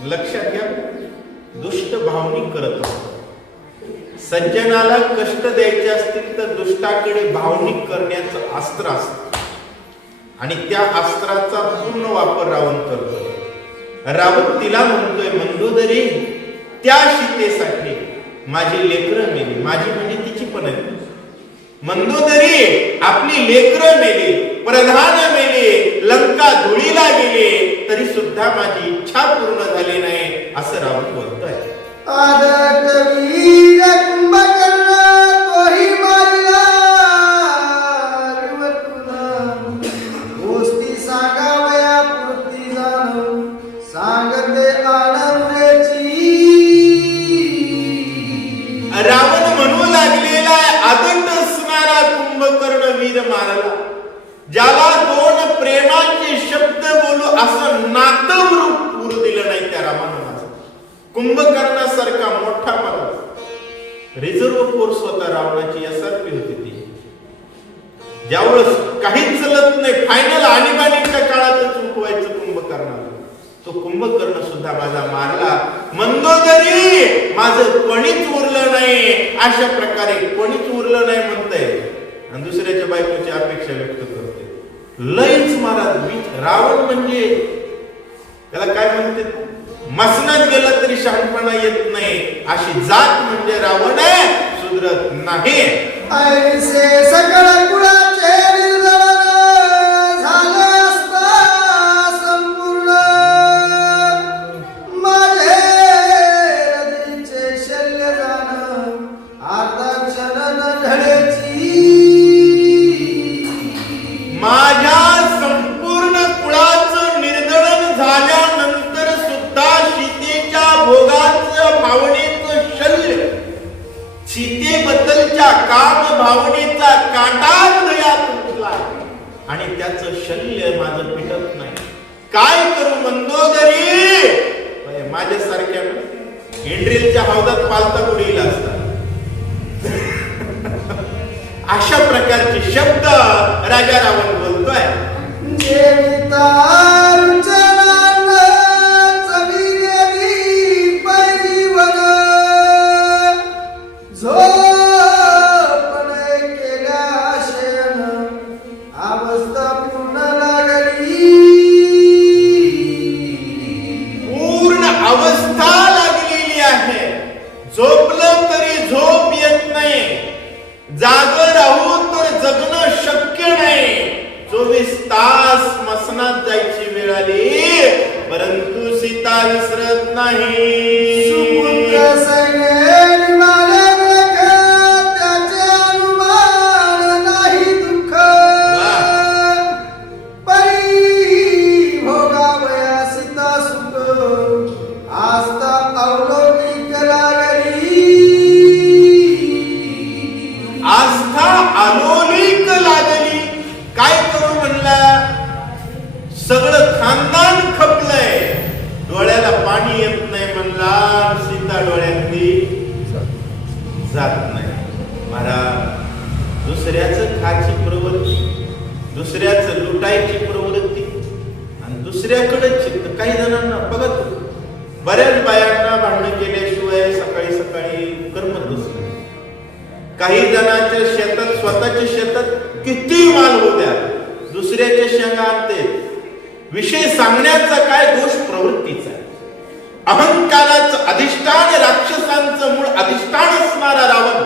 लक्षात घ्या, दुष्ट भावनिक करत असतो. सज्जनाला कष्ट द्यायचे असतील तर दुष्टाकडे भावनिक करण्याचं अस्त्र असतं आणि त्या अस्त्राचा पूर्ण वापर रावण करतो. रावण तिला म्हणतोय, मंदोदरी, त्या सीतेसाठी माझी लेकरं मेली. माझी म्हणजे तिची पण आहे. मंदोदरी, आपली लेकरं मेली, प्रधान मेले, लंका धुळीला गेले, तरी सुद्धा माझी इच्छा पूर्ण झाली नाही, असं रावण बोलतोय. आदत वीर कुंभकर्ण तोही मारिला विवटून, गोष्टी सांगावया पूर्ती जाण, सांगते आनंदाची. रावण म्हणू लागलेला आदंड असणारा कुंभकर्ण वीर मारला, ज्याला दोन प्रेमाचे शब्द बोलू असं नातं रूप दिलं नाही त्या रामानं. कुंभकर्णासारखा मोठा महाराज, रिझर्व फोर्स होता रावणाची, एसआरपी होती ती. ज्यावेळेस काहीच चलत नाही, फायनल आणीबाणीच्या काळातच उठवायचं कुंभकर्णाला, तो कुंभकर्ण सुद्धा माझा मारला. मंदोदरी, माझं कोणीच उरलं नाही, अशा प्रकारे कोणीच उरलं नाही म्हणतंय आणि दुसऱ्याच्या बायकोची अपेक्षा व्यक्त करते. लईच महाराज रावण म्हणजे त्याला काय म्हणते, मसनात गेलं तरी शहाणपणा येत नाही, अशी जात म्हणजे रावण आहे, सुधरत नाही. ऐसे सकळ कुळाचे निर्जन झाले असता संपूर्ण, माझे हृदयचे शल्य जाण आता क्षण ढळेची. माझ्या संपूर्ण कुळाचं निर्दळन झाल्यानंतर सुद्धा सीतेच्या भोगाचं भावनेचं शल्य, सीतेबद्दलच्या काम भावनेचा काटा हृदयात तुटला आणि त्याचं शल्य माझं पिटत नाही. काय करू मंदोदरी? माझ्यासारख्या हेंड्रिलच्या हौदात पालता बुडीला असतात. अशा प्रकारचे शब्द राजा रावण बोलतोय. पूर्ण अवस्था लागलेली आहे, झोपलं तरी झोप येत नाही, जागर राहू तर जगणं शक्य नाही. 24 तास मसनात जायची वेळ आली, परंतु सीता विसरत नाही. सुपुत्र सैन्य मारे त्याचे अनुमान नाही दुःख, परी भोगावया सीता सुख, आस्था अवलौकिक लागली. आस्था अलोलिक लागली. काय करू म्हणला, सगळं खानदान खपलंय, डोळ्याला पाणी येत नाही म्हणला, सीता डोळ्यातली जात नाही. महाराज, दुसऱ्याचं खाची प्रवृत्ती, दुसऱ्याचं लुटायची प्रवृत्ती आणि दुसऱ्याकडे चित्त. काही जणांना बघत, बऱ्याच बायांना भांडण केल्याशिवाय सकाळी सकाळी करमत बसलं. काही जणांच्या शेतात, स्वतःच्या शेतात किती माल होऊ द्या, दुसऱ्याच्या शेंगा आणते. विषय सांगण्याचा काय दोष प्रवृत्तीचा आहे. अहंकाराचं अधिष्ठान, राक्षसांचं मूळ अधिष्ठान असणारा रावण,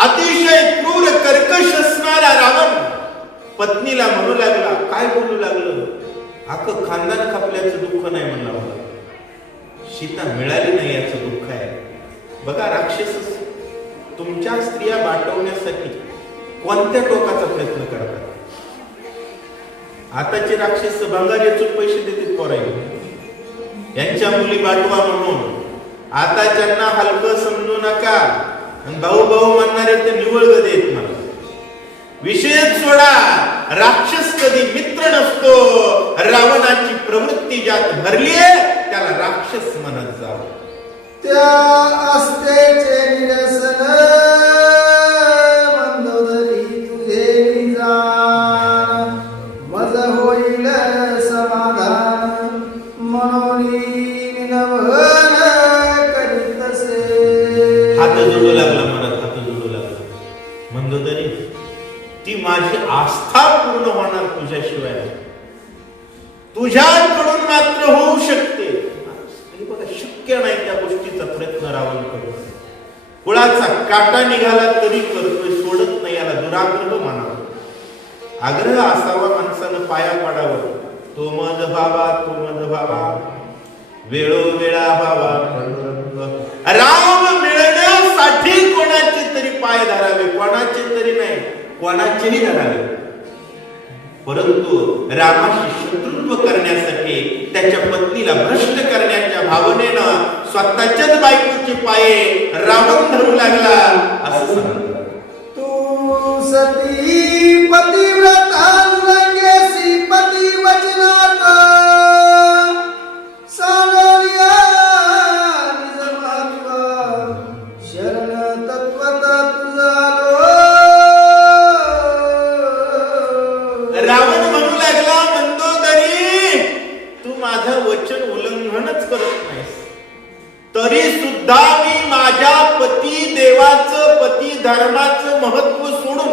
अतिशय क्रूर कर्कश असणारा रावण पत्नीला म्हणू लागला, काय बोलू लागलं, अख्खं खानदान खपल्याचं दुःख नाही म्हणला, मला सीता मिळाली नाही याचं दुःख आहे. बघा, राक्षस तुमच्या स्त्रिया वाटवण्यासाठी कोणत्या टोकाचा प्रयत्न करतात. आताचे राक्षस भंगार याचून पैसे देतात पोरायला, यांच्या मुली वाटवा म्हणून. आता ज्यांना हलकं समजू नका, आणि भाऊ भाऊ म्हणणारे ते निवळ देत मला. विषयच सोडा, राक्षस कधी मित्र नसतो. रावणाची प्रवृत्ती ज्यात भरली आहे त्याला राक्षस म्हणत जावं. त्या अस्तेचे निरसन मंदोदरी तुझे जाण, मज होईल समाधान म्हणून विनवहन करीतसे. हात जोडू लागला महाराज, हात जोडू लागला. मंदोदरी, ती माझी आस्था पूर्ण होणार तुझ्याशिवाय, तुझ्याकडून मात्र होऊ शकते. तरी बघा, शक्य नाही त्या गोष्टीचा प्रयत्न रावण करतो. कुळाचा काटा निघाला तरी करतोय, सोडत नाही. याला दुराग्रह म्हणावा. आग्रह असावा माणसानं, पाया पडावं. तो मज भावा, तो मज भावा, वेळोवेळा भावा. राम मिळण्यासाठी कोणाचे तरी पाय धरावे, कोणाचे तरी नाही, कोणाचेही धरावे. परंतु रामाशी शत्रुत्व करण्यासाठी, त्याच्या पत्नीला भ्रष्ट करण्याच्या भावनेनं स्वतःच्याच बायकोचे पाये रावण धरू लागला असं सांगतात. तू सती पतिव्रता लंगेसी पती वचनात सांगोलिया निज महत्व शरण तत्वता तुझा रावण म्हणू लागला, मंदोदरी, तू माझं वचन उल्लंघनच करत नाहीस, तरी सुद्धा मी माझ्या पती देवाचं, पती धर्माचं महत्व सोडून,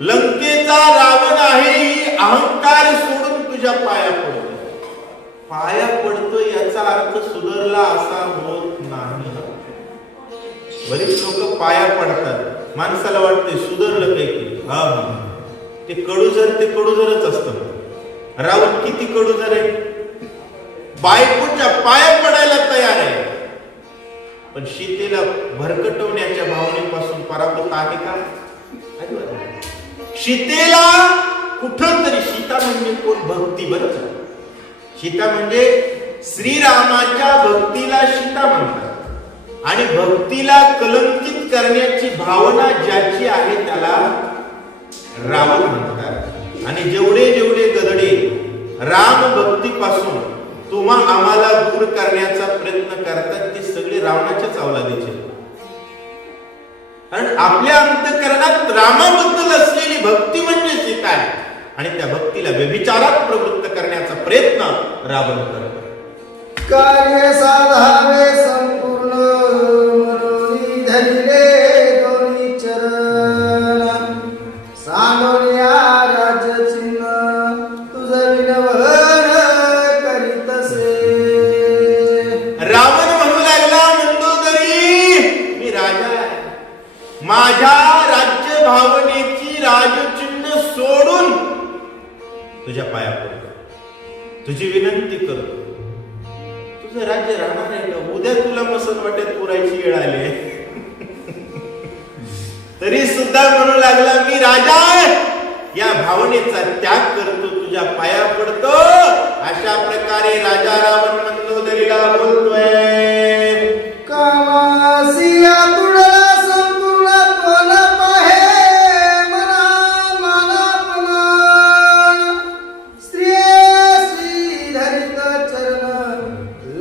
लंकेचा रावण आहे ही अहंकार सोडून तुझ्या पाया पडतो. पाया पडतो याचा अर्थ सुधरला असा होत नाही. बरेच लोक पाया पडतात, माणसाला वाटते सुधरलं काही. हा, ते कडूजर, ते कडूजरच असतं. रावण किती कडूजर आहे, बायकोच्या पाया पडायला तयार आहे, पण सीतेला भरकटवण्याच्या भावनेपासून पराभूत आहे का? सीतेला कुठंतरी, सीता म्हणजे कोण? भक्ती. बरं, सीता म्हणजे श्रीरामाच्या भक्तीला सीता म्हणतात. आणि भक्तीला कलंकित करण्याची भावना ज्याची आहे त्याला रावण म्हणतात. आणि जेवढे जेवढे गदडे राम भक्तीपासून तुम्हा आम्हाला दूर करण्याचा प्रयत्न करतात, ते सगळे रावणाच्याच अवलादीचे. कारण आपल्या अंतःकरणात रामाबद्दल असलेली भक्ती म्हणजे सीता आहे, आणि त्या भक्तीला व्यभिचारात प्रवृत्त करण्याचा प्रयत्न रावण करतो. कार्य साधावे संपूर्ण मनोनी धरिले दोन्ही चरण सांगोलिया राज्य चिन्ह तुझं विनवहन करीतसे. रावण म्हणू लागला, मंदोदरी, मी राजा आहे, माझ्या राज्य भावनेची राजचिन्ह सोडून तुझ्या पाया पडतो, तुझी विनंती करतो. तुझं राज्य राहणार आहे का? उद्या तुला मसन वाटेत पुरायची वेळ आली. तरी सुद्धा म्हणू लागला, मी राजा आहे, या भावनेचा त्याग करतो, तुझ्या पाया पडतो. अशा प्रकारे राजा रावण मंदोदरीला बोलतोय. कामासिया तुडला संपूर्ण तोल पाहे मना मानापमान स्त्रियेसी धरित चरण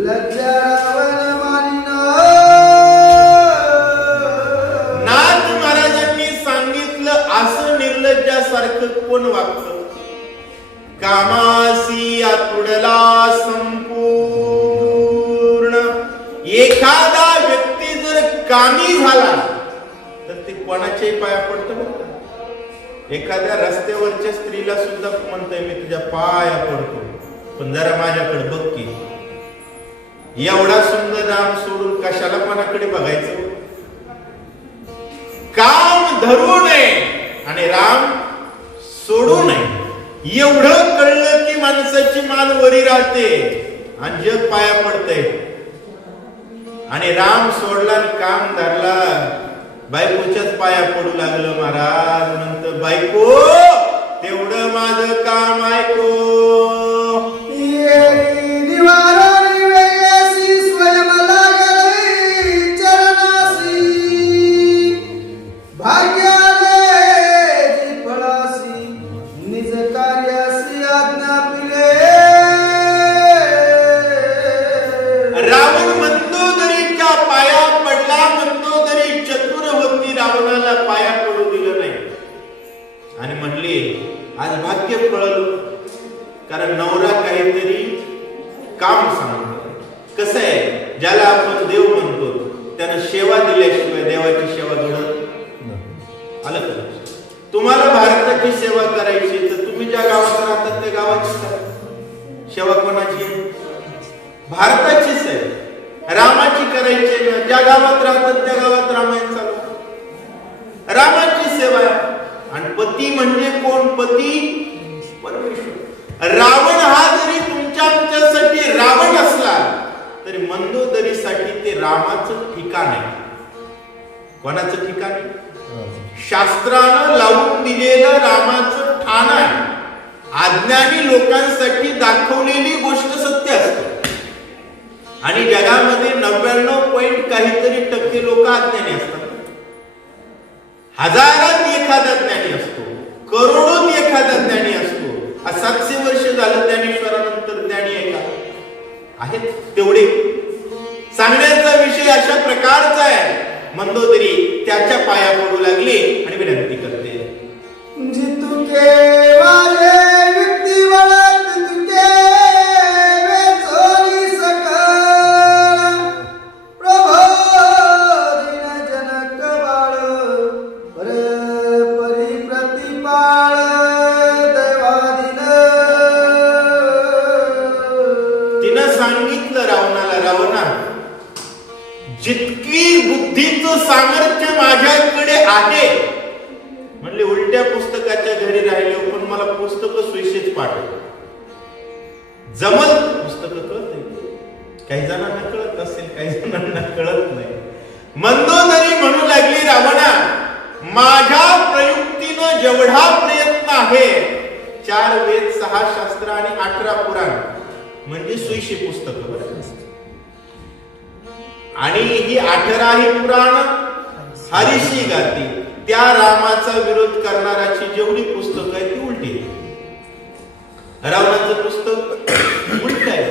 लज्जा रावण मानिन. नाथ महाराजांनी सांगितलं, असं निर्लज्जासारखं कोण वागतं? कामासी आतुडला संपूर्ण. एखादा व्यक्ती जर कामी झाला तर ते कोणाच्याही पाया पडतं बरं का? एखाद्या रस्त्यावरच्या स्त्रीला सुद्धा म्हणतोय, मी तुझ्या पाया पडतो, पण जरा माझ्याकडे बघ की. एवढा सुंदर राम सोडून कशाला कोणाकडे बघायचं? काम धरू नये आणि राम सोडू नये, एवढं कळलं की माणसाची मान वरी राहते आणि जग पाया पडते. आणि राम सोडला आणि काम धरला, बायकोच्याच पाया पडू लागलं. महाराज म्हणत, बायको तेवढं माझं काम ऐको. निवारण वेयसी स्वयं लागली चरणासी भाग्याले जी फळासी निज कार्यासी आज्ञा पिले. रावण मंदोदरीच्या पाया पडला. मंदोदरी चतुर होती, रावणाला पाया पडू दिलं नाही. आणि म्हणले, आज भाग्य पळलं, कारण नवरा काहीतरी काम ज्याला आपण देव म्हणतो त्यानं सेवा दिल्याशिवाय देवाची सेवा घडत आलं का? तुम्हाला भारताची सेवा करायची तर तुम्ही ज्या गावात राहतात त्या गावाची करा. सेवा कोणाची आहे? भारताचीच आहे. रामाची करायची ना, ज्या गावात राहतात त्या गावात रामायण चालू, रामाची सेवा आहे. आणि पती म्हणजे कोण? पती परमेश्वर. रावण हा जरी तुमच्यासाठी रावण असला तरी मंदोदरीसाठी ते रामाचं ठिकाण आहे. कोणाचं ठिकाण आहे? शास्त्रानं लावून दिलेलं रामाचं ठाण आहे. अज्ञानी लोकांसाठी दाखवलेली गोष्ट सत्य असते आणि जगामध्ये 99 काहीतरी टक्के लोक अज्ञानी असतात. हजारात एखादा ज्ञानी असतो, करोडोत एखादा ज्ञानी असतो. 700 वर्ष झालं ज्ञानेश्वरानंतर ज्ञानी आहे का? आहेत तेवढे. सांगण्याचा विषय अशा प्रकारचा आहे. मंदोदरी त्याच्या पाया पडू लागली आणि विनंती करते, जितुके वाले व्यक्ती वळत तुके वेचोरी सकळ प्रभो दिन जनक बाळ परी प्रतिपाळ देवादिन. तिनं सांगितलं रावणाला, रावणा जितकी बुद्धीचं सामर्थ्य माझ्याकडे आहे, म्हणले उलट्या पुस्तकाच्या घरी राहिले पण मला पुस्तक सुविशेष पाठव. जमल पुस्तक कळत नाही, काही जणांना कळत असेल, काही जणांना कळत नाही. मंदोदरी म्हणू लागली, रावणा माझ्या प्रयुक्तीनं जेवढा प्रयत्न आहे, 4 वेद 6 शास्त्र आणि 18 पुराण म्हणजे सुविशेष पुस्तक, आणि ही 18ही पुराण हरीशी गाती. त्या रामाचा विरोध करणाराची जेवढी पुस्तक आहे ती उलटी. रावणाचं पुस्तक उलट आहे.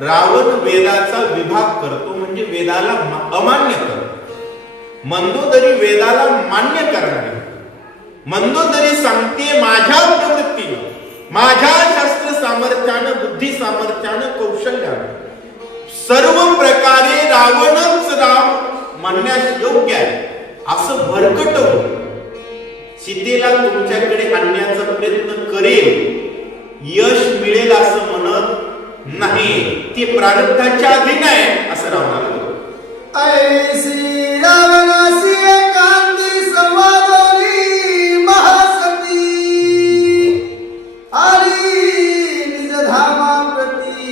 रावण वेदाचा विभाग करतो म्हणजे वेदाला अमान्य करतो. मंदोदरी वेदाला मान्य करणारी. मंदोदरी सांगते माझ्या प्रवृत्तीनं, माझ्या शास्त्र सामर्थ्यानं, बुद्धी सामर्थ्यानं, कौशल्यानं सर्व प्रकारे रावणच राम म्हणण्यास योग्य आहे असं भरकटवून सीतेला तुमच्याकडे आणण्याचा प्रयत्न करेल. यश मिळेल असं म्हणत नाही. ती प्रारब्धाच्या अधीन आहे असं रावणाला. ऐसी रावणासी एकांती संवादोनी महासती आली निजधामा प्रती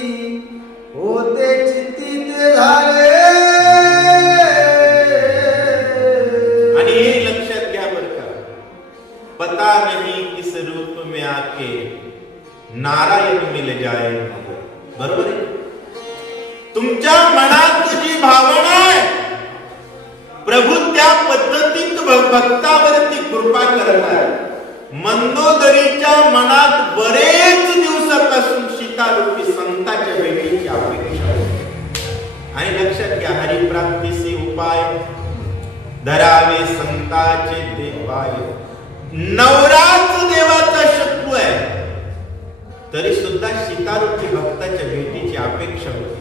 होते चित्ती ते झाले. आणि हे लक्षात घ्या बरं का, पता नहीं किस रूप में आके नारायण मिल जाए. बरोबर आहे. तुमच्या मनात जी भावना आहे प्रभू त्या पद्धतीत भक्तावरती कृपा करणार. मंदोदरीच्या मनात बरेच दिवसापासून सीतारूपी संताच्या भेटीची अपेक्षा होती. आणि लक्षात घ्या, हरिप्राप्तीचे उपाय धरावे संताचे ते पाय. नवराच देवाचा शत्रू आहे तरी सुद्धा सीतारूपी भक्ताच्या भेटीची अपेक्षा होती.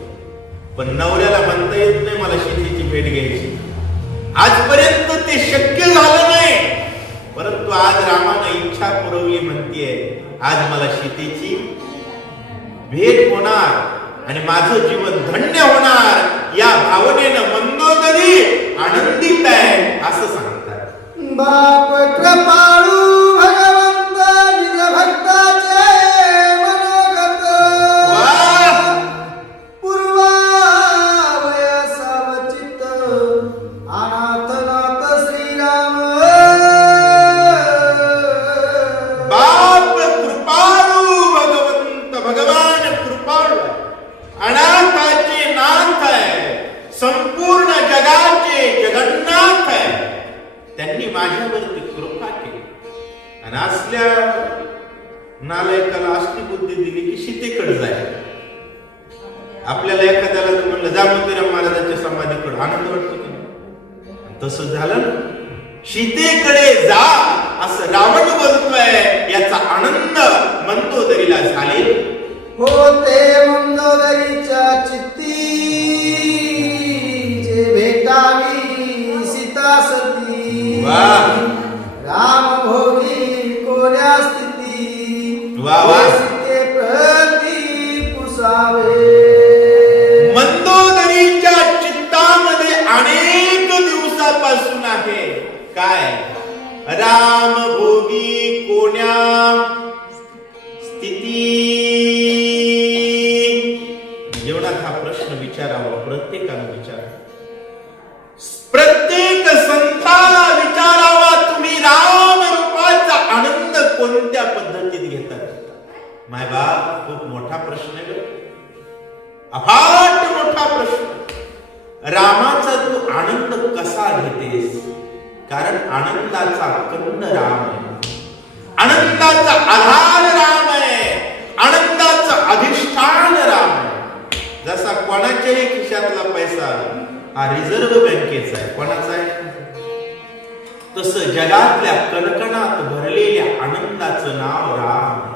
पण नवऱ्याला म्हणता येत नाही मला सीतेची भेट घ्यायची. आजपर्यंत ते शक्य झालं नाही, परंतु आज रामाने इच्छा पुरवली, म्हणतीये आज मला सीतेची भेट होणार आणि माझं जीवन धन्य होणार. या भावनेनं मंदोदरी आनंदित आहे असं सांगतात. बाप कृपाळू भगवंत निज भक्ताचे मनोगत पूर्वावय सावचित अनाथनाथ श्रीराम. बाप कृपाळू भगवंत, भगवान कृपाळू अनाथाचे नाथ आहे, संपूर्ण जगाचे जगन्नाथ आहे. त्यांनी माझ्यावरती कृपा केली आणि असल्या नालायकाला असली बुद्धी दिली की सीतेकडे जाय. आपल्याला एखाद्याला जर म्हणलं जा मोतीराम महाराजांच्या समाधीकडे, आनंद वाटतो की नाही? तसं झालं ना, सीतेकडे जा असं रावण बोलतोय, याचा आनंद मंदोदरीला झाले. होते मंदोदरीच्या चित्ती विचारावं, प्रत्येकानं विचारावं. प्रत्येक संताला विचारावा, तुम्ही राम रूपाचा आनंद कोणत्या पद्धतीत घेतात. माय बाप, खूप मोठा प्रश्न आहे, अफाट मोठा प्रश्न. रामाचा तू आनंद कसा घेतेस? कारण आनंदाचा कंद राम आहे, आनंदाचा आधार राम आहे, आनंदाचं अधिष्ठान राम आहे. जसा कोणाच्याही खिशातला पैसा हा रिझर्व्ह बँकेचा आहे, कोणाचा आहे, तसं जगातल्या कणकणात भरलेल्या आनंदाचं नाव राम आहे.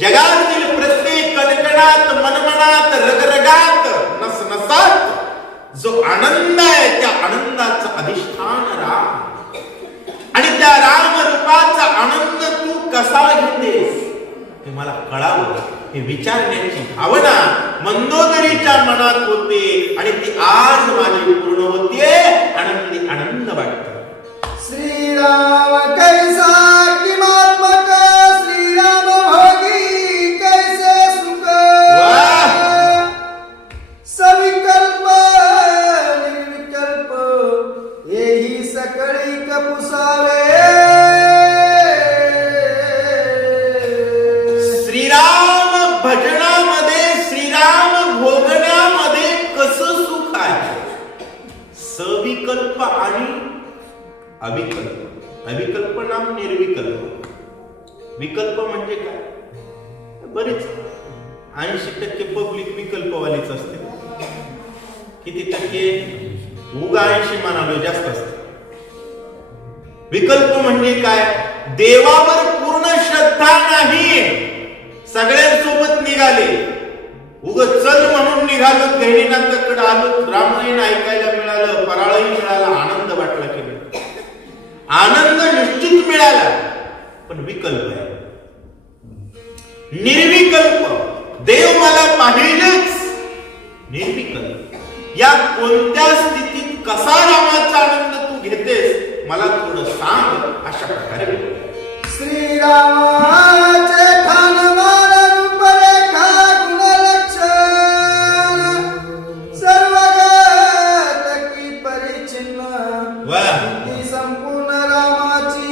जगातील प्रत्येक कणकणात, मनमनात, रगरगात, नसनसात जो आनंद आहे, त्या आनंदाचं अधिष्ठान राम. आणि त्या राम रूपाचा आनंद तू कसा घेतेस हे मला कळावं, हे विचारण्याची भावना मंदोदरीच्या मनात होते आणि ती आज माझी पूर्ण होतीये. आनंदी आनंद वाटत. श्रीराम कैसा किमात्मक, श्रीराम भोगी कैसे सुख. सविकल्प निर्विकल्प, येही सकळी कपुसावे. श्रीराम भजनामध्ये, श्रीराम भोगण्यामध्ये कसं सुख आहे. सविकल्प आणि अविकल्प. अविकल्प नाम निर्विकल्प. विकल्प म्हणजे काय? बरेच 80% पब्लिक विकल्पवालीच असते. किती टक्के? उगा 80 म्हणालो, जास्त असते. विकल्प म्हणजे काय? देवावर पूर्ण श्रद्धा नाही, सगळ्यांसोबत निघाले, उग चल म्हणून निघालो, गहिनीनाथाकडे आलो, रामायण ऐकायला मिळालं, फराळही मिळाला, आनंद वाटला की आनंद निश्चित मिळाला, पण विकल्प आहे. निर्विकल्प, देव मला पाहिजेच, निर्विकल्प. या कोणत्या स्थितीत कसा रामाचा आनंद तू घेतेस मला थोडं सांग. अशा प्रकारे श्रीरामाचे ठाण मान रूप रेखा गुण लक्षण, सर्वगत की परिचिन्न, ती संपूर्ण रामाची.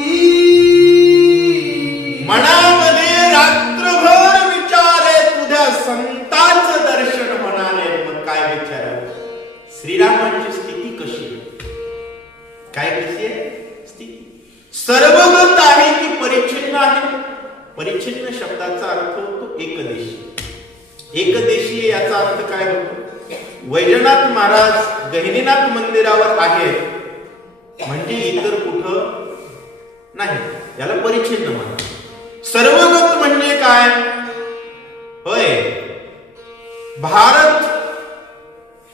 मनामध्ये रात्रभर विचारे, तुझ्या संतांचं दर्शन म्हणाले. मग काय विचार? श्रीरामांची स्थिती कशी आहे? काय कशी आहे स्थिती? सर्वगत आहे की परिच्छिन्न आहे? परिच्छिन्न शब्दाचा अर्थ होतो एकदेशी. एकदेशी याचा अर्थ काय होतो? वैजनाथ महाराज गहिनीनाथ मंदिरावर आहेत म्हणजे इतर कुठं नाही, याला परिच्छिन्न म्हणतात. सर्वगत म्हणजे काय? होय, भारत,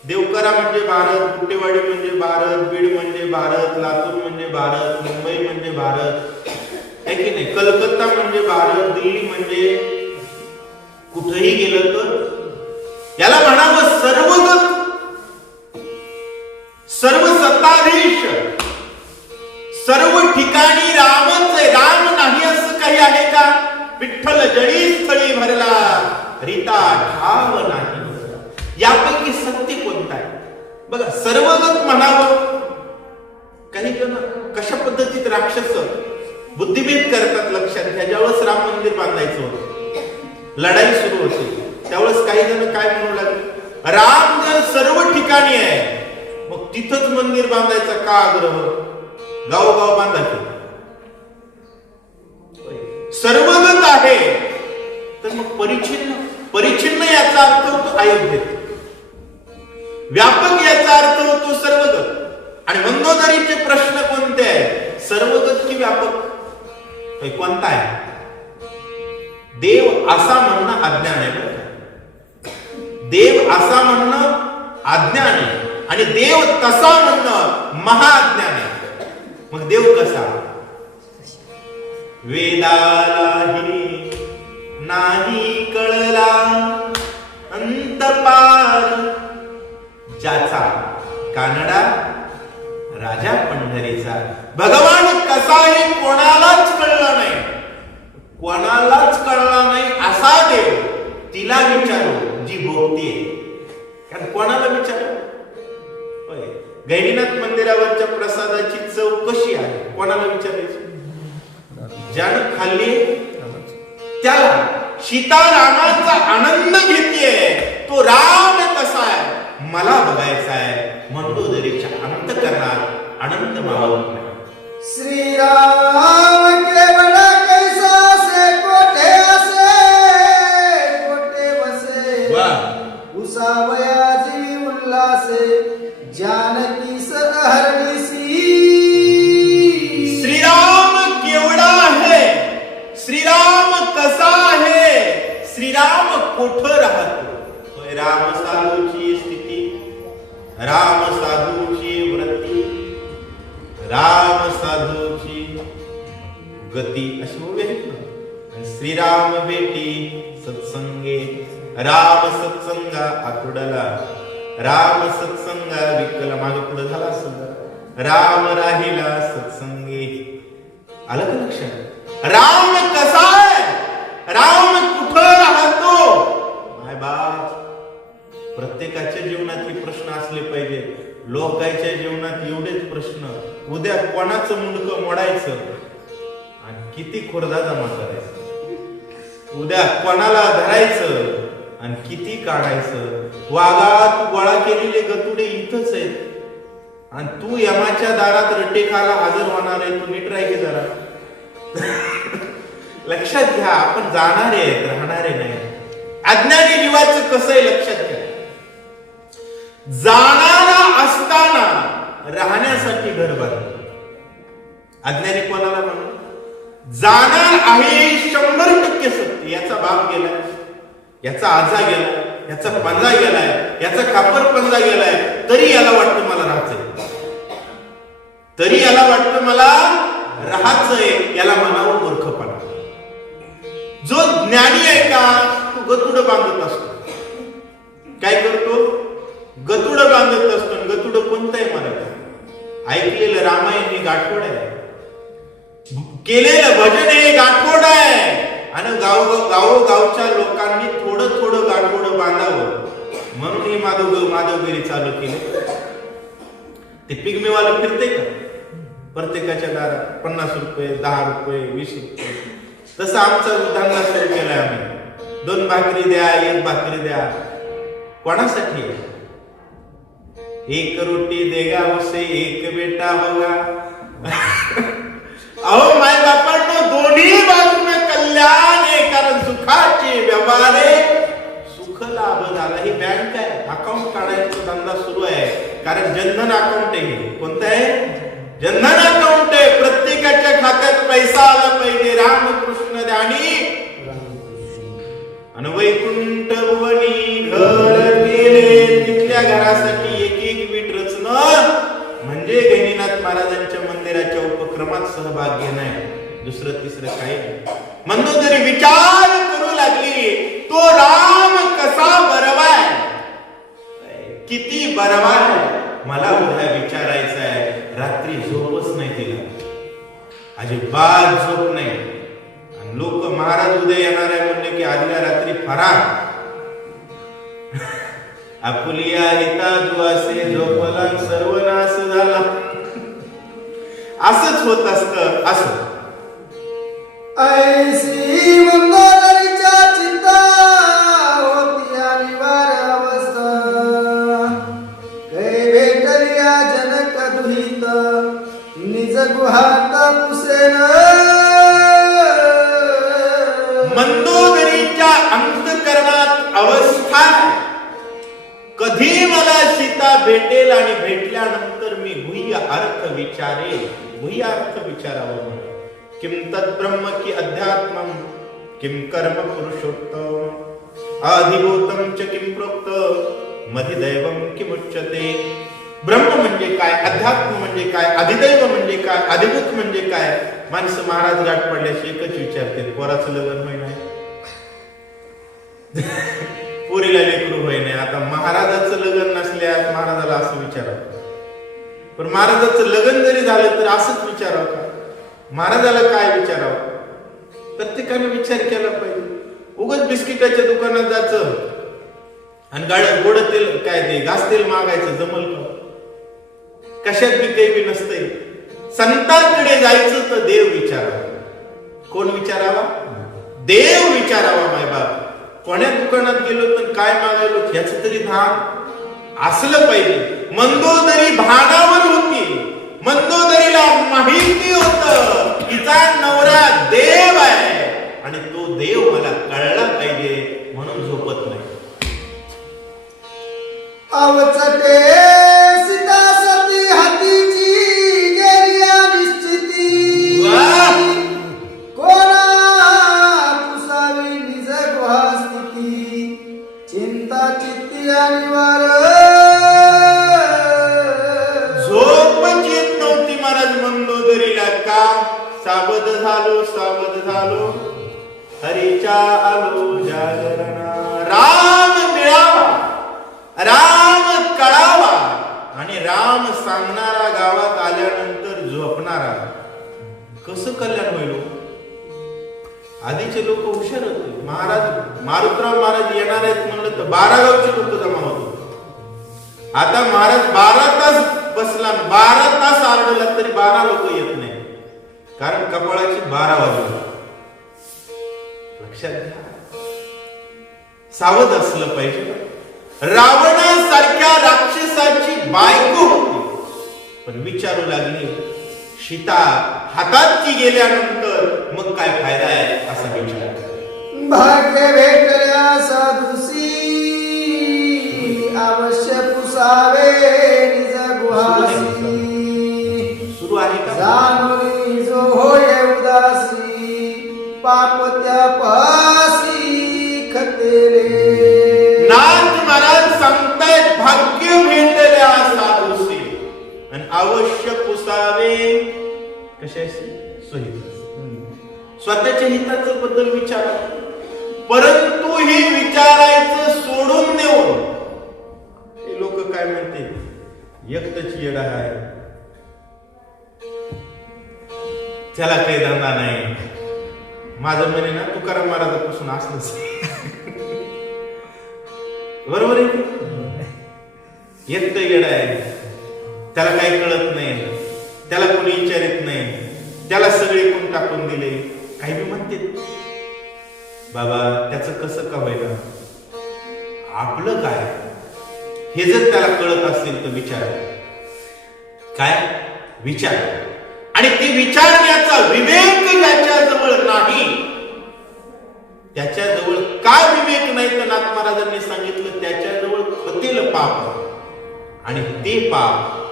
देवकरा म्हणजे भारत, गुट्टेवाडी म्हणजे भारत, बीड म्हणजे भारत, लातूर म्हणजे भारत, मुंबई म्हणजे भारत, आहे की नाही? कलकत्ता म्हणजे भारत, दिल्ली म्हणजे कुठेही गेलं तर याला म्हणावं सर्वगत, सर्व सत्ताधीश, सर्व ठिकाणी रामच आहे. राम नाही असं काही आहे का? विठ्ठल जळी स्थळी भरला, रीता ठाव नाही. यापैकी सत्य कोणतं आहे? बघा, सर्वगत म्हणावं. काही जण कशा पद्धतीत राक्षस बुद्धिभेद करतात लक्षात घ्या. ज्यावेळेस राम मंदिर बांधायचं होतं, लढाई सुरू होती, त्यावेळेस काही जण काय म्हणू लागले, राम जर सर्व ठिकाणी आहे मग तिथंच मंदिर बांधायचा का आग्रह? गावोगाव बांधायचं. सर्वगत आहे तर मग परिच्छिन्न, परिच्छिन्न याचा अर्थ होतो अयोध्येत, व्यापक याचा अर्थ होतो सर्वगत. आणि मंदोदरीचे प्रश्न कोणते आहे? सर्वगत की व्यापक? कोणता आहे? देव असा म्हणणं अज्ञान आहे. देव असा म्हणणं अज्ञान आहे आणि देव तसा म्हणणं महाअज्ञान आहे. मग देव कसा? वेदालाही नाही कळला अंतपार, ज्याचा कानडा राजा पंढरीचा. भगवान कसाही कोणालाच कळलं नाही, कोणालाच कळला नाही असा देव. तिला विचारू जी भोगतीये. कारण कोणाला विचार गहिनीनाथ मंदिरावरच्या प्रसादाची चव कशी आहे कोणाला विचारायची? ज्यानं खाल्ली त्याला. सीतारामांचा आनंद घेतीये तो राम कसा आहे मला बघायचा आहे. मंदोदरीच्या अंतःकरणात आनंद मावत नाही. श्रीराम केवळ कैसा से कोठे बसे उसावया जीवी उल्लासे जानकी सहर्निसी. श्रीराम केवढा आहे, श्रीराम कसा आहे, श्रीराम कुठं राहतो. राम साधूची स्थिती, राम साधूची वृत्ती, राम साधूची गती अशी उभी आहेत ना. श्रीराम भेटी सत्संगे, राम सत्संगा आकुडला, राम सत्संगा विकला मागे पुढे झाला असं. राम राहिला सत्संगे. आलं का लक्षात? राम कसा आहे, राम कुठं राहतो. माय बाप, प्रत्येकाच्या जीवनात हे प्रश्न असले पाहिजे. लोकांच्या जीवनात एवढेच प्रश्न. उद्या कोणाचं मुंडकं मोडायचं आणि किती खोडदा जमा करायचं. उद्या कोणाला धरायचं आणि किती काढायचं. वाघात गोळा केलेले गतुडे इथंच आहेत आणि तू यमाच्या दारात रटेखाला हजर होणार आहे. तू नीट राही जरा. लक्षात घ्या, आपण जाणारे आहेत, राहणारे नाही. अज्ञानी जीवाचं कसं आहे लक्षात घ्या. जाणारा असताना राहण्यासाठी घर बांधतो. अज्ञानी कोणाला म्हणून जाणार आहे 100% सत्य. याचा बाप गेलाय, याचा आजा गेलाय, याचा पंजा गेलाय, याचा खापर पंजा गेलाय, तरी याला वाटतं मला राहायचंय, तरी याला वाटतं मला राहायचंय. याला म्हणावं मूर्खपणा. जो ज्ञानी आहे का तो गतुड बांधत असतो. काय करतो? गतुड बांधत असतो. गतुड कोणतं आहे मराठी? ऐकलेलं रामायण हे गाठोड आहे, केलेलं भजन हे गाठोड आहे. आणि गावोगावच्या लोकांनी थोडं थोडं गाठोड बांधावं म्हणून ही माधवगिरी चालू केली. ते पिगमेवाला फिरते का प्रत्येकाच्या दारात 50 रुपये, 10 रुपये, 20 रुपये. तसं आमचा धंदा सुरू केलाय आम्ही. 2 भाकरी द्या, 1 भाकरी द्या. कोणासाठी? 1 रोटी देगा उसे 1 बेटा होगा. अहो माय बापांनो, दोन्ही बाजूने कल्याण आहे. कारण सुखाचे व्यवहारे सुख लाभ झाला. ही बँक आहे, अकाउंट काढायचा धंदा सुरू आहे. कारण जनधन अकाउंट आहे. कोणतं आहे? जनधन अकाउंट आहे. प्रत्येकाच्या खात्यात पैसा आला पाहिजे. रामकृष्ण ध्यानी आणि वैकुंठ भुवनी घर केले. तिथल्या घरासाठी एक वीट रचणं म्हणजे गहिनीनाथ महाराजांच्या मंदिराच्या उपक्रमात सहभाग घेणं. दुसरं तिसरं काही नाही. मंदोदरी विचार करू लागली, तो राम कसा बरवाय, किती बरवाय. मला उद्या विचारायचं आहे. रात्री झोपच नाही तिला, अजिबात झोप नाही. आणि लोक महाराज उद्या येणार आहे म्हणले की आदल्या रात्री फरार. आपुलिया हिता जुआसे झोपला सर्वनाश झाला. असंच होत असतं. असं ऐसी मंदोदरीच्या चिंता होती अनिवार्य अवस्था. कै भेटलिया जनक दुहित निज गुहात पुसेन. मंदोदरीच्या अंतःकरणात अवस्था. कधी मला सीता भेटेल आणि भेटल्यानंतर मी गुह्य अर्थ विचारेल. गुह्य अर्थ विचारावं. किम तद्ब्रह्म की अध्यात्मम, किम कर्म पुरुषोत्तम, आधिभूतम च किम प्रोक्त, मधिदैवम किमुच्यते. ब्रह्म म्हणजे काय, अध्यात्म म्हणजे काय, अधिदैव म्हणजे काय, अधिभूत म्हणजे काय. माणसं महाराज गाठ पडल्याशी एकच विचारते, पोराचं लग्न होई नाही, पोरीला लेकरू होई नाही. आता महाराजाचं लग्न नसल्यास महाराजाला असं विचारावं. पण महाराजाचं लग्न जरी झालं तर असंच विचारावं का? महाराजाला काय विचारावं? प्रत्येकाने विचार केला पाहिजे. उगाच बिस्किटाच्या दुकानात जायचं आणि गोड तेल काय ते घास तेल मागायचं जमल का? कशात बी काही बी नसतंय. संतांकडे जायचं तर देव विचारावा. कोण विचारावा? देव विचारावा. मायबाप कोण्या दुकानात गेलो तर काय मागायलो ह्याच तरी भान असलं पाहिजे. मंदोदरी भानावर होती. मंदोदरीला माहिती होत तिचा नवरा देव आहे आणि तो देव मला कळला पाहिजे म्हणून झोपत नाही. अवचटे सीता सती हातीची गेल्या निश्चिती. कोणा पुसावी निज गुहा स्थिती. चिंता चित्ती अनिवार झोप येत नव्हती महाराज मंदोदरीला. का? सावध झालो हरीच्या आलो जागरणा. राम मिळावा, राम कळावा आणि राम सांगणारा गावात आल्यानंतर झोपणारा. कसं कल्याण होईल? आधीचे लोक हुशार होते. महाराज मारुतराव महाराज येणार आहेत म्हणलं तर 12 गावचे लोक जमा होते. आता महाराज 12 तास बसला, 12 तास आरडला तरी 12 लोक येत नाही. कारण कपाळाची 12 वाजली. लक्षात घ्या, सावध असलं पाहिजे. रावणासारख्या राक्षसाची बायको होती पण विचारू लागली सीता हातात ती गेल्यानंतर मग काय फायदा आहे असा विचार. भाग्य भेटल्या साधुसी अवश्य पुसावे निज गुहासी. सुरू आहे का? जाणून जो होय उदासी पाप त्या पासी खतेले. नाथ महाराज सांगतायत भाग्य भेटल्या साधुसी आणि अवश्य पुसावे कशाशी? सोयी. स्वतःच्या हिताचं बद्दल विचार, परंतु हे विचारायचं सोडून देऊन हे लोक काय म्हणते एकटच येडा आहे, त्याला काही धंदा नाही. माझं म्हणे ना तुकाराम महाराजापासून असलंच. बरोबर आहे. एकटं येडा आहे, त्याला काही कळत नाही, त्याला कोणी विचारित नाही, त्याला सगळे कोण टाकून दिले. काही बी म्हणते बाबा त्याचं कसं का होईना, आपलं काय हे जर त्याला कळत असेल तर विचार. काय विचार? आणि ते विचारण्याचा विवेक ज्याच्याजवळ नाही, त्याच्याजवळ काय विवेक नाही तर नाथ महाराजांनी सांगितलं त्याच्याजवळ खतेल पाप आणि ते पाप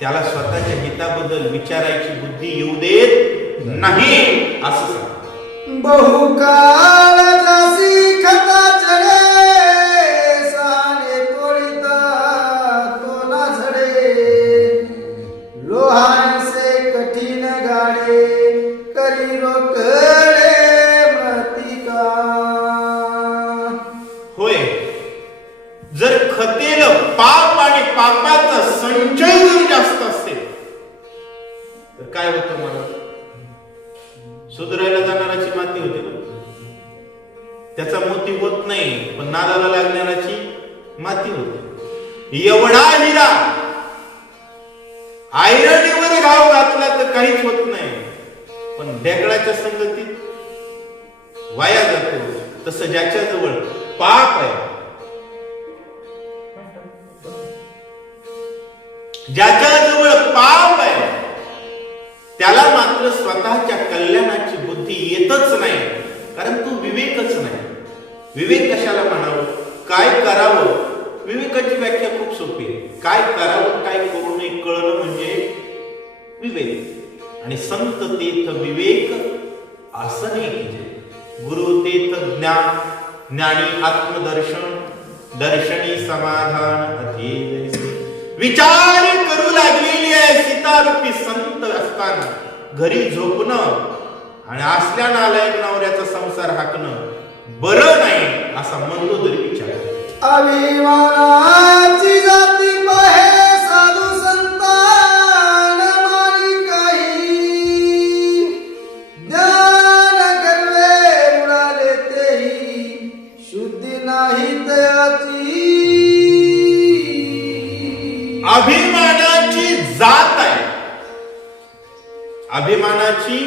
त्याला स्वतःच्या हिताबद्दल विचारायची बुद्धी येऊ देत नाही असं सांग. बहुकाळ जासी खता चढे साने तोडिता तो ना झडे. लोहासे कठीण गाडे करी रोकडे मृतिका. होय, जर खतेल पाप आणि पापाचा संचय जर जास्त असेल तर काय होतं? मला सुधारायला जाणाराची माती होते ना, त्याचा मोती होत नाही पण नादाला लागणाराची माती होते. एवढा हिरा आयरणीवर घाव घातला तर काहीच होत नाही पण ढेकळाच्या संगतीत वाया जातो. तसं ज्याच्याजवळ पाप आहे, ज्याच्याजवळ पाप आहे त्याला मात्र स्वतःच्या कल्याणाची बुद्धी येतच नाही, कारण तो विवेकच नाही. विवेक कशाला म्हणावं? काय करावं? विवेकाची व्याख्या खूप सोपी आहे. काय करावं काय करू नये कळणं म्हणजे विवेक. आणि संत तीर्थ विवेक असं नाही की गुरु तीर्थ ज्ञान, ज्ञानी आत्मदर्शन, दर्शनी समाधान अधीर. विचार करू लागलेली आहे सीतारूपी संत असताना घरी झोपणं आणि असल्या नालायक नवऱ्याचा संसार हाकणं बरं नाही असा मंदोदरी विचार. अभिमानाची जाती पाहे साधू संतान मारी काही. ज्ञान गर्वे उडाले तेही शुद्धी नाही तयाची. अभिमानाची जात आहे, अभिमानाची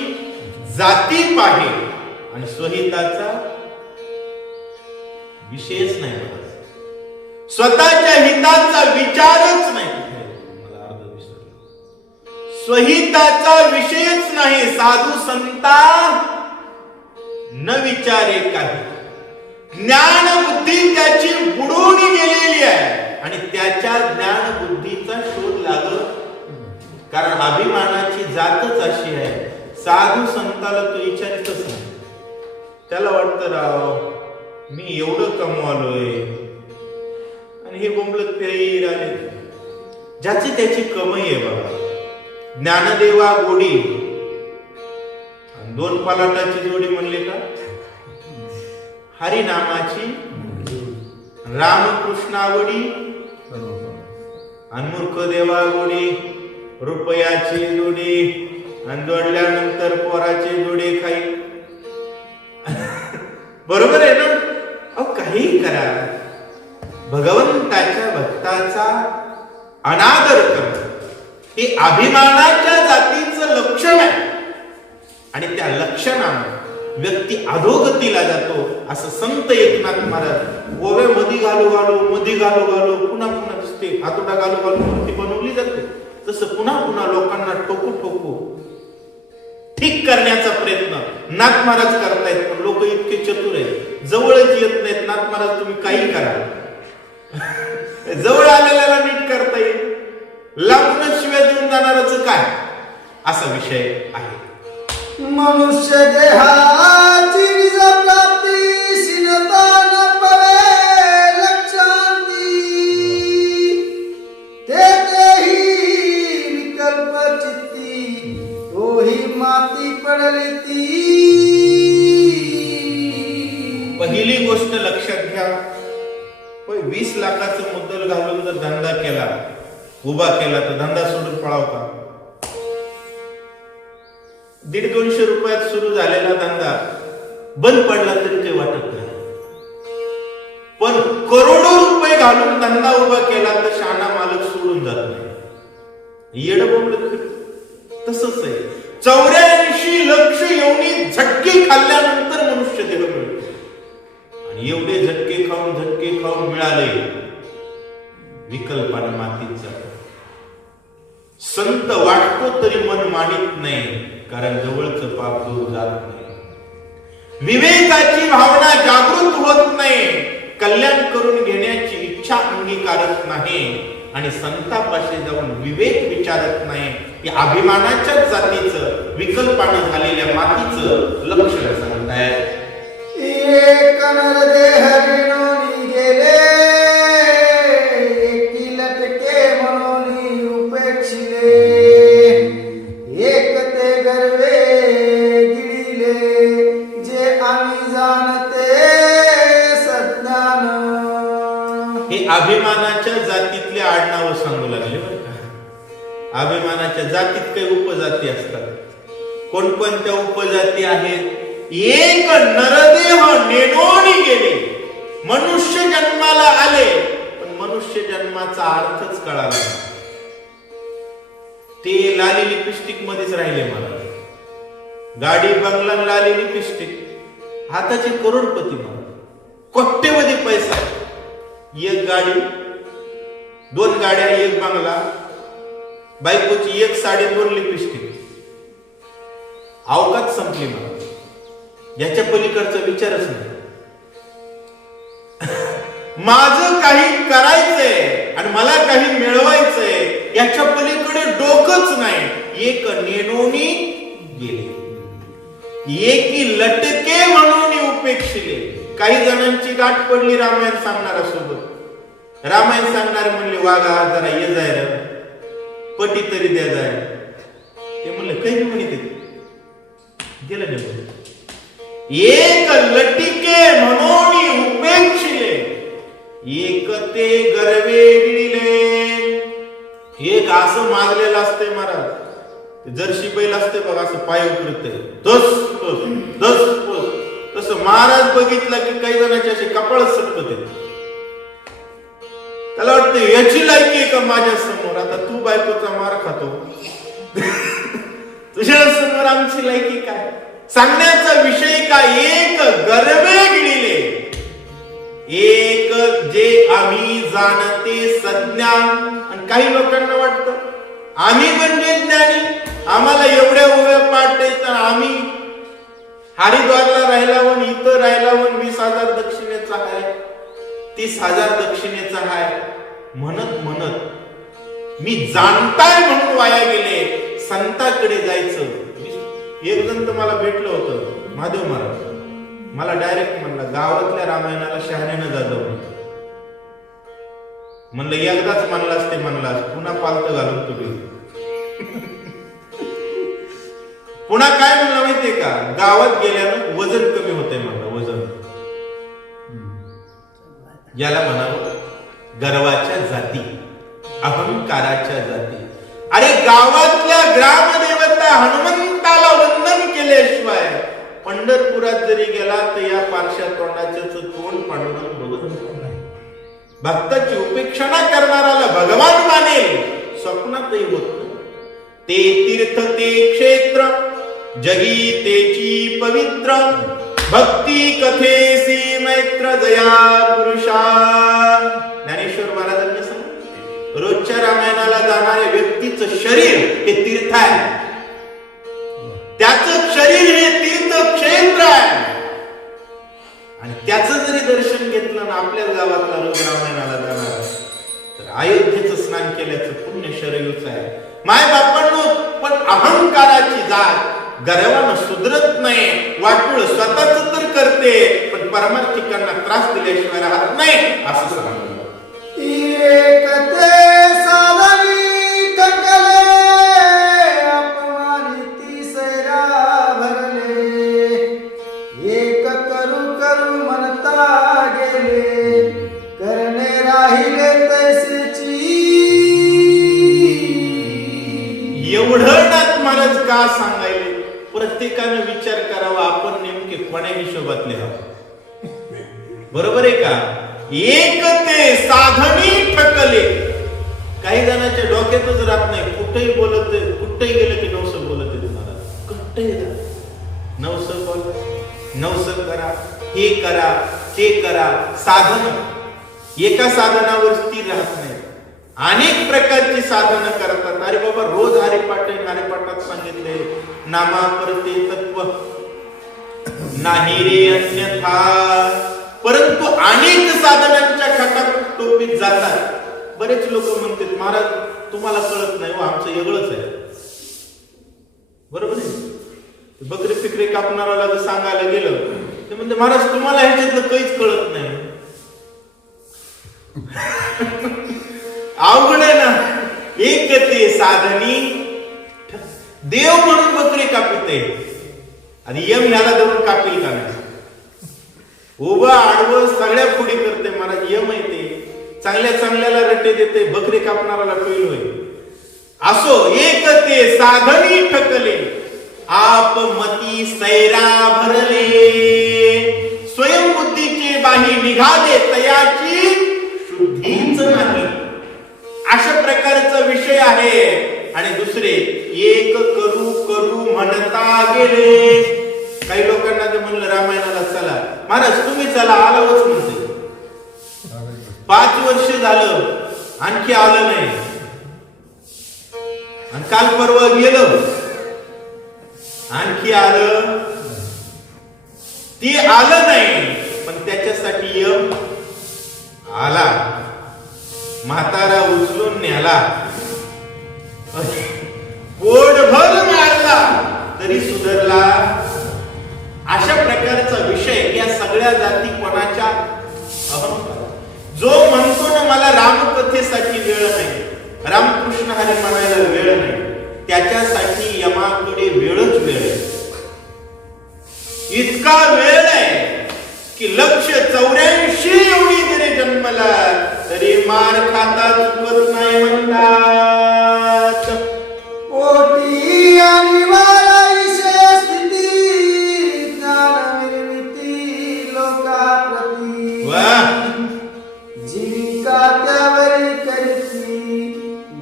जातीप आहे आणि स्वहिताचा विषयच नाही मला, स्वतःच्या हिताचा विचारच नाही. मला अर्ध विसरलो. स्वहिताचा विषयच नाही. साधू संता न विचारे काही. ज्ञान बुद्धी त्याची बुडून गेलेली आहे आणि त्याच्या ज्ञान बुद्धीचा शोध लागत, कारण अभिमानाची जातच अशी आहे. साधू संताला तो विचारितच नाही. त्याला वाटतं राव मी एवढं कमवालोय आणि हे बोंबलत फिर आले. ज्याची त्याची कमाई आहे बाबा. ज्ञानदेवा गोडी दोन पालाटाची जोडी म्हणले का, हरिनामाची रामकृष्णावडी आणि मूर्ख देवा गोडी, रुपयाची जोडी आणि जोडल्यानंतर पोराची जोडी खाई. बरोबर आहे ना. अहो काही करा, भगवंताच्या भक्ताचा अनादर करणं हे अभिमानाच्या जातीचं लक्षण आहे आणि त्या लक्षणाने व्यक्ती अधोगतीला जातो. असं संत एकनाथ महाराज ओव्या मध्ये घालू पुन्हा पुन्हा दिसते, हातोडा घालू मूर्ती बनवली जाते. तसं पुन्हा पुन्हा लोकांना ठोकू ठीक करण्याचा प्रयत्न नाथ महाराज करतायत. पण लोक इतके चतुर आहेत, जवळच येत नाहीत. नाथ महाराज तुम्ही काही करा, जवळ आलेल्याला नीट करता येईल, लांबूनच शिवाय देऊन जाणारच काय, असा विषय आहे. मनुष्य देहाची निज प्राप्ती सिनता न पवे लक्षांती, तेही विकल्प चित्ती तोही माती पडली ती. पहिली गोष्ट लक्षात घ्या, 20 लाखाचं मुद्दल घालून जर धंदा केला, उभा केला, तर धंदा सोडून पळावता. 150-200 रुपयात सुरू झालेला धंदा बंद पडला तरी काही वाटत नाही. पण करोडो रुपये घालून धंदा उभा केला तर शहाणा मालक सोडून जात नाही. येडं बोंबलत तसंच आहे. 84 लक्ष एवढी झटके खाल्ल्यानंतर मनुष्य देह मिळतो आणि एवढे झटके खाऊन मिळाले, विकल्पाने मातीत जातो. संत वाटतो तरी मन मानित नाही, कारण जवळचं पाप दूर जात नाही. विवेकाची भावना जागृत होत नाही, कल्याण करून घेण्याची इच्छा अंगीकारत नाही आणि संतापाशी जाऊन विवेक विचारत नाही. हे अभिमानाच्या जातीचं, विकल्पानं झालेल्या मातीचं लक्षण सांगतायत. एक नरदेह विणून गेले, एकी लटके म्हणून उपेक्षिले, एक ते गर्वे गिळिले, जे आम्ही जाणते सज्ञान. हे अभिमानाच्या जातीतले आडनाव सांगू लागले बरं का. अभिमानाच्या जातीत काही उपजाती असतात. कोणकोणत्या उपजाती आहेत? एक नरदेह नेणोनी गेले, मनुष्य जन्माला आले, पण मनुष्य जन्माचा अर्थच कळाला. ते लाली लिपस्टिक मध्येच राहिले. मला गाडी बंगला लाली लिपस्टिक, हाताचे करोडपती, मला कोट्यवधी पैसा, एक गाडी, 2 गाड्या, 1 बंगला, बायकोची 1 साडी, 2 लिपस्टिक. अवकात संपली. मला याच्या पलीकडचा विचारच नाही. माझं काही करायचंय आणि मला काही मिळवायचंय, याच्या पलीकडे डोकंच नाही. एक नेणोनी गेले, एकी लटके म्हणून उपेक्षिले. काही जणांची गाठ पडली रामायण सांगणारा सोबत. रामायण सांगणारे म्हणले, वागा जरा ये जाय रे, पटी तरी द्या जाय. ते म्हणले काही म्हणते, गेलं नाही. एक लटिके म्हणून उपेक्षिले, एक ते गर्वे गिळिले. एक असं माजलेलं असते महाराज, जर्सी बैल असते बघा, असं पाय उकरते, तसं महाराज बघितलं की काही जणांचे असे कपाळ सटकते. त्याला वाटतं याची लायकी आहे का माझ्या समोर? आता तू बायकोचा मार खातो, तुझ्या समोर आमची लायकी काय? सांगण्याचा विषय काय? एक गर्वे गिळिले, एक जे आम्ही जाणते सज्ञान. आणि काही लोकांना वाटतं आम्ही म्हणजे ज्ञानी, आम्हाला एवढ्या उभ्या पाठ आहेत, आम्ही हरिद्वारला राहिला वन, इथं राहिला वन, 20,000 दक्षिणेचा आहे, 30,000 दक्षिणेचा आहे म्हणत म्हणत मी जाणताय म्हणून वाया गेले. संताकडे जायचं. एक जण तर मला भेटलं होतं, महादेव महाराज. मला डायरेक्ट म्हणला गावातल्या रामायणाला शहाण्यानं जाजवलं. म्हणलं एकदाच म्हणलास ते म्हणलास, पुन्हा पालत घालून तुम्ही. पुन्हा काय म्हणलं माहितीये का? गावात गेल्यानं वजन कमी होतंय म्हणलं. वजन याला म्हणावं गर्वाच्या जाती, अहंकाराच्या जाती. अरे गावातल्या ग्रामदेवता हनुमंताला वंदन केल्याशिवाय पंढरपुरात जरी गेला तर या पारशा तोंडाचं तोंड पांडुरंग बघत नाही. भक्ताची उपेक्षणा करणाराला भगवान मानेल स्वप्नातही होत नाही. ते तीर्थ ते क्षेत्र जगी तेची पवित्र, भक्ती कथेसी मैत्र जया पुरुषा. ज्ञानेश्वर महाराजांनी सांगितलं रोजच्या रामायणाला जाणाऱ्या व्यक्तीचं शरीर हे तीर्थ आहे, त्याचं शरीर हे तीर्थक्षेत्र आहे. आणि त्याचं जरी दर्शन घेतलं ना आपल्या गावातला रोज रामायणाला जाणार तर अयोध्येचं स्नान केल्याचं पुण्य शरयूच आहे. माय बापांनो, पण अहंकाराची जात गर्वानं सुधरत नाही. वाटूळ स्वतःच तर करते पण परमार्थिकांना त्रास दिल्याशिवाय राहत नाही असं सांगतो. एकते साधनी टकले, अपमानिती सैरा भरले, एक करू करू म्हणता गेले, करणे राहिले तैसेची. एवढं नाथ महाराज का सांगायले? प्रत्येकाने विचार करावा आपण नेमके कोण्या हिशोबातले आहोत. बरोबर आहे का? एक ते साधनी ठकले. काही जणांच्या डोक्यातच राहत नाही, कुठेही बोलत, कुठेही गेलं की नवस बोलत आहे. तुम्हाला कुठेही नवस बोल, नवस करा, हे करा, ते करा. साधन एका साधनावर स्थिर राहत नाही, अनेक प्रकारची साधनं करतात. अरे बाबा रोज हरिपाठ आहे, हरिपाठात सांगितले नामा परते तत्व नाही रे अन्यथा. परंतु अनेक साधनांच्या खटाटोपीत जातात. बरेच लोक म्हणतात महाराज तुम्हाला कळत नाही, आमचं वेगळंच आहे. बरोबर आहे? बकरी फिकरी कापणाऱ्याला जर सांगायला गेलं ते म्हणते महाराज तुम्हाला ह्याच्यातलं काहीच कळत नाही. अवघड आहे ना. एक ते साधनी देव म्हणून बकरी कापिते आणि यम ह्याला धरून कापील का नाही? उभं आडवं सगळ्या पुढे करते महाराज. यम येते चांगल्या चांगल्याला रट्टे देते, बकरी कापणाराला फेल होईल. असो एक ते साधनी ठकले, आप मती सैरा भरले, स्वयंबुद्धीचे बाही निघाले तयाची शुद्धीच नाही. अशा प्रकारचा विषय आहे. आणि दुसरे एक करू करू म्हणता गेले. काही लोकांना ते म्हणलं रामायणाला चला, महाराज तुम्ही चला, आलावच म्हणते. 5 वर्ष झालं आणखी आलं नाही. आणि काल परवा गेलं आणखी आलं, ते आलं नाही. पण त्याच्यासाठी यम आला, म्हातारा उचलून न्याला, पोटभर मारला तरी सुधरला. अशा प्रकारचा विषय या सगळ्या जाती कोणाच्या अहंकार. जो म्हणतो ना मला रामकथेसाठी वेळ नाही, रामकृष्ण हरी म्हणायला वेळ नाही, त्याच्यासाठी यमाकडे वेळच वेळ आहे. इतका वेळ आहे की 184 एवढी जरी जन्मला तरी मार खाता चुकत नाही म्हणतात. पोटी आणि वाराईशे स्थिती, ज्ञान निर्मिती लोकाप्रती, वा जीविका त्यावर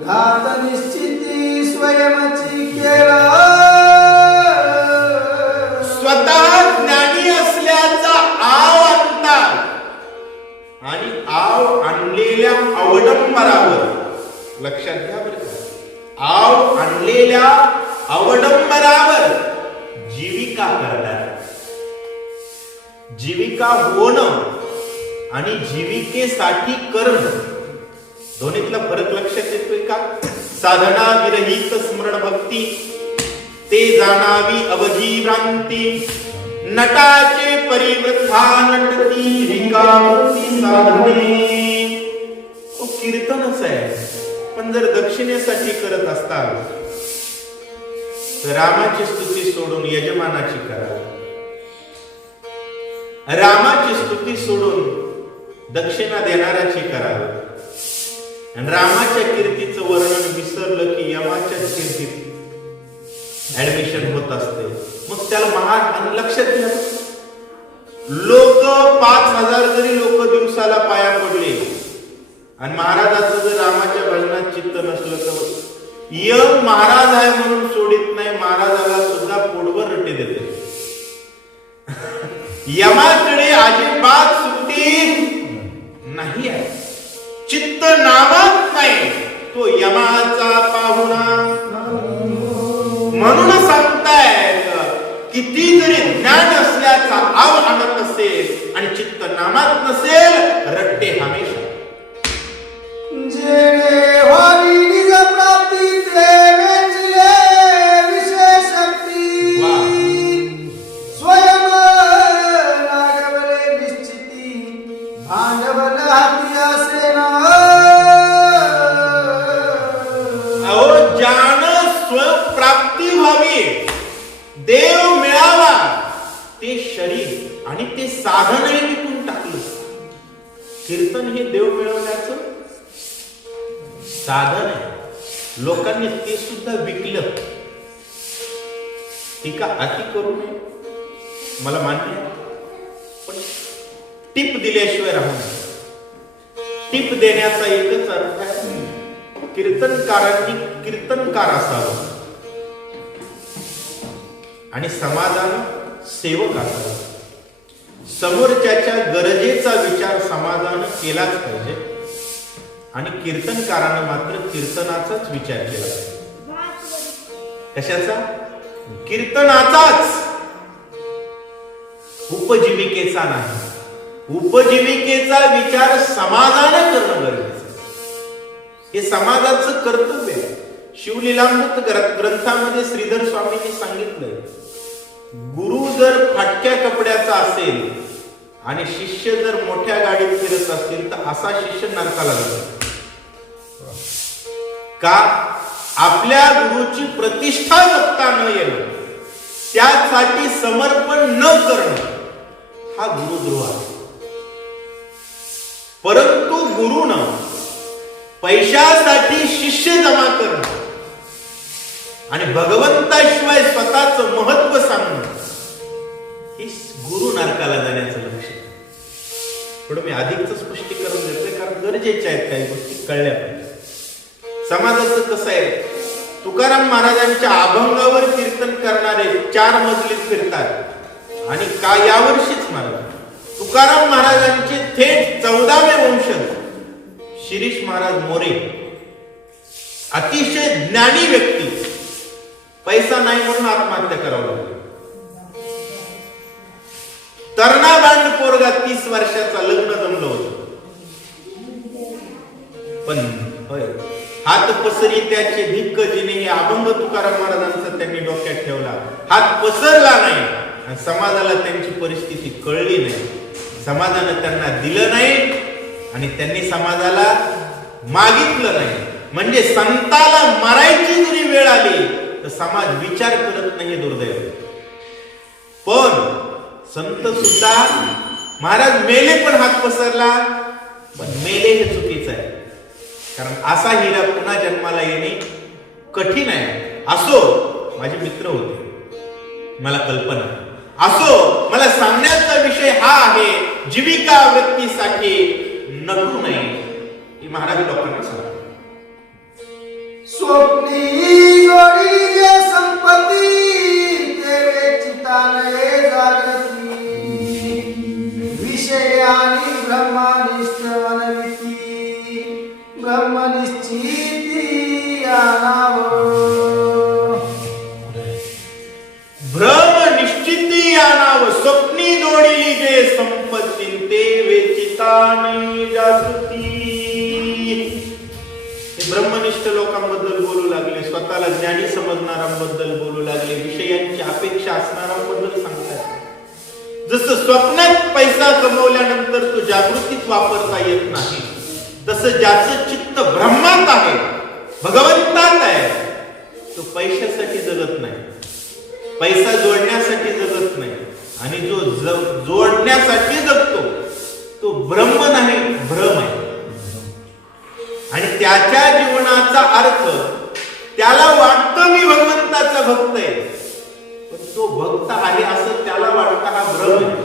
घात निश्चिती स्वयंची केला, स्वतः ज्ञानी असल्याचा आव आणतात आणि आव आणलेल्या अवडंबरावर, लक्षात घ्या बरं का, आव आणलेल्या अवडंबरावर जीविका करतात. जीविका होणं आणि जीविकेसाठी करणं दोन्हीतला फरक लक्षात येतोय का? साधना विरहित स्मरण भक्ती ते जाणावी अवघी भ्रांती, नटाचे परिवृथा नटती रिकामती साधने. कीर्तनच आहे, पण जर दक्षिणेसाठी करत असताल तर रामाची स्तुती सोडून यजमानाची करा, रामाची स्तुती सोडून दक्षिणा देणाऱ्याची करा. आणि रामाच्या कीर्तीचं वर्णन विसरलं की यमाच्या कीर्तीत ऍडमिशन होत असते. मग त्याला महान लक्षात घ्या, लोक 5,000 जरी लोक दिवसाला पाया पडले आणि महाराजाचं जर रामाच्या भजनात चित्त नसलं तर यम महाराज आहे म्हणून सोडित नाही, महाराजाला सुद्धा पोटभर रट्टे देते. यमाकडे अजिबात सुट्टी नाही आहे. चित्त नामात नाही, तो यमाचा पाहुणा. म्हणून सांगतायत किती जरी ज्ञान असल्याचा आव आणत असेल आणि चित्त नामात नसेल, रट्टे हमेशा. जेणे व्हावी निज प्राप्ती ते वेचिले विशेष शक्ती, स्वयं लागवले निश्चिती भांडवल हाती असेना. ज्ञान स्वप्राप्ती व्हावी, देव मिळावा, ते शरीर आणि ते साधनही विकून टाकलं. कीर्तन हे देव मिळवण्याचं साधन आहे. लोकांनी ते सुद्धा विकलं. ठीक आहे, अति करू नये, मला मान्य आहे, पण टिप दिल्याशिवाय राहू नये. टिप देण्याचा एकच अर्थ आहे, कीर्तनकारांनी कीर्तनकार असावं आणि समाजाला सेवक असावा. समोरच्याच्या गरजेचा विचार समाजानं केलाच पाहिजे आणि कीर्तनकारानं मात्र कीर्तनाचाच विचार केला पाहिजे. कशाचा? कीर्तनाचाच, उपजीविकेचा नाही. उपजीविकेचा विचार समाजानं करणं गरजेचं, हे समाजाचं कर्तव्य आहे. शिवलीलामृत ग्रंथामध्ये श्रीधर स्वामींनी सांगितलंय, गुरु जर फाटक्या कपड्याचा असेल आणि शिष्य जर मोठ्या गाडीत फिरत असतील तर असा शिष्य नरकाला जातो. का? आपल्या गुरुची प्रतिष्ठा जपता न येणं, त्यासाठी समर्पण न करणं हा गुरुद्रोह आहे. परंतु गुरुनं पैशासाठी शिष्य जमा करणं आणि भगवंताशिवाय स्वतःचं महत्व सांगणं, हे गुरु नरकाला जाण्याचं लक्ष. थोडं मी अधिकच स्पष्टीकरण देतोय, कारण गरजेच्या आहेत काही गोष्टी कळल्या पाहिजे. समाजाचं कसं आहे, तुकाराम महाराजांच्या अभंगावर कीर्तन करणारे 4 मजलीत फिरतात आणि का यावर्षीच महाराज तुकाराम महाराजांचे थेट 14वे वंशज शिरीष महाराज मोरे, अतिशय ज्ञानी व्यक्ती, पैसा नाही म्हणून आत्महत्या करावं लागली. तरणा बांड पोरगा 30 वर्षाचा, लग्न जमलं होतं, पण होय हात पसरी त्याचे धिक्क जिने हे अभंग तुकाराम महाराजांचा त्यांनी डोक्यात ठेवला. हात पसरला नाही आणि समाजाला त्यांची परिस्थिती कळली नाही, समाजानं त्यांना दिलं नाही आणि त्यांनी समाजाला मागितलं नाही. म्हणजे संताला मारायची जरी वेळ आली तर समाज विचार करत नाही, दुर्दैव. पण संत सुद्धा, महाराज मेले पण हात पसरला, पण मेले हे चुकीचं आहे, कारण असा हिरा पुन्हा जन्माला येणे कठीण आहे. असो, माझे मित्र होते, मला कल्पना असो, मला सांगण्याचा विषय हा आहे, जीविका वृत्तीसाठी नटू नये, ही महाराज लोकांना सांगतात. स्वप्नी जोडी जे संपत्ती ते वेचिता नये जागती विषय आणि ब्रह्मनिष्ठ मनविती ब्रह्मनिश्चिती आणावं भ्रम निश्चिती आणावं स्वप्नी जोडीली जे संपत्ती ते वेचिता नाही जागृती. ब्रह्मनिष्ठ लोकांबद्दल बोलू लागले, स्वतःला ज्ञानी समजणाऱ्यांबद्दल बोलू लागले, विषयांची अपेक्षा असणाऱ्यांबद्दल सांगतात. जसं स्वप्नात पैसा कमवल्यानंतर तो जागृतीत वापरता येत नाही, तसं ज्याचं चित्त ब्रह्मात आहे, भगवंतात आहे, तो पैशासाठी जगत नाही, पैसा जोडण्यासाठी जगत नाही. आणि जो जोडण्यासाठी जगतो तो ब्रह्म नाही, भ्रम आहे. आणि त्याच्या जीवनाचा अर्थ त्याला वाटतं मी भगवंताचा भक्त आहे, पण तो भक्त आहे असं त्याला वाटतं हा भ्रम आहे,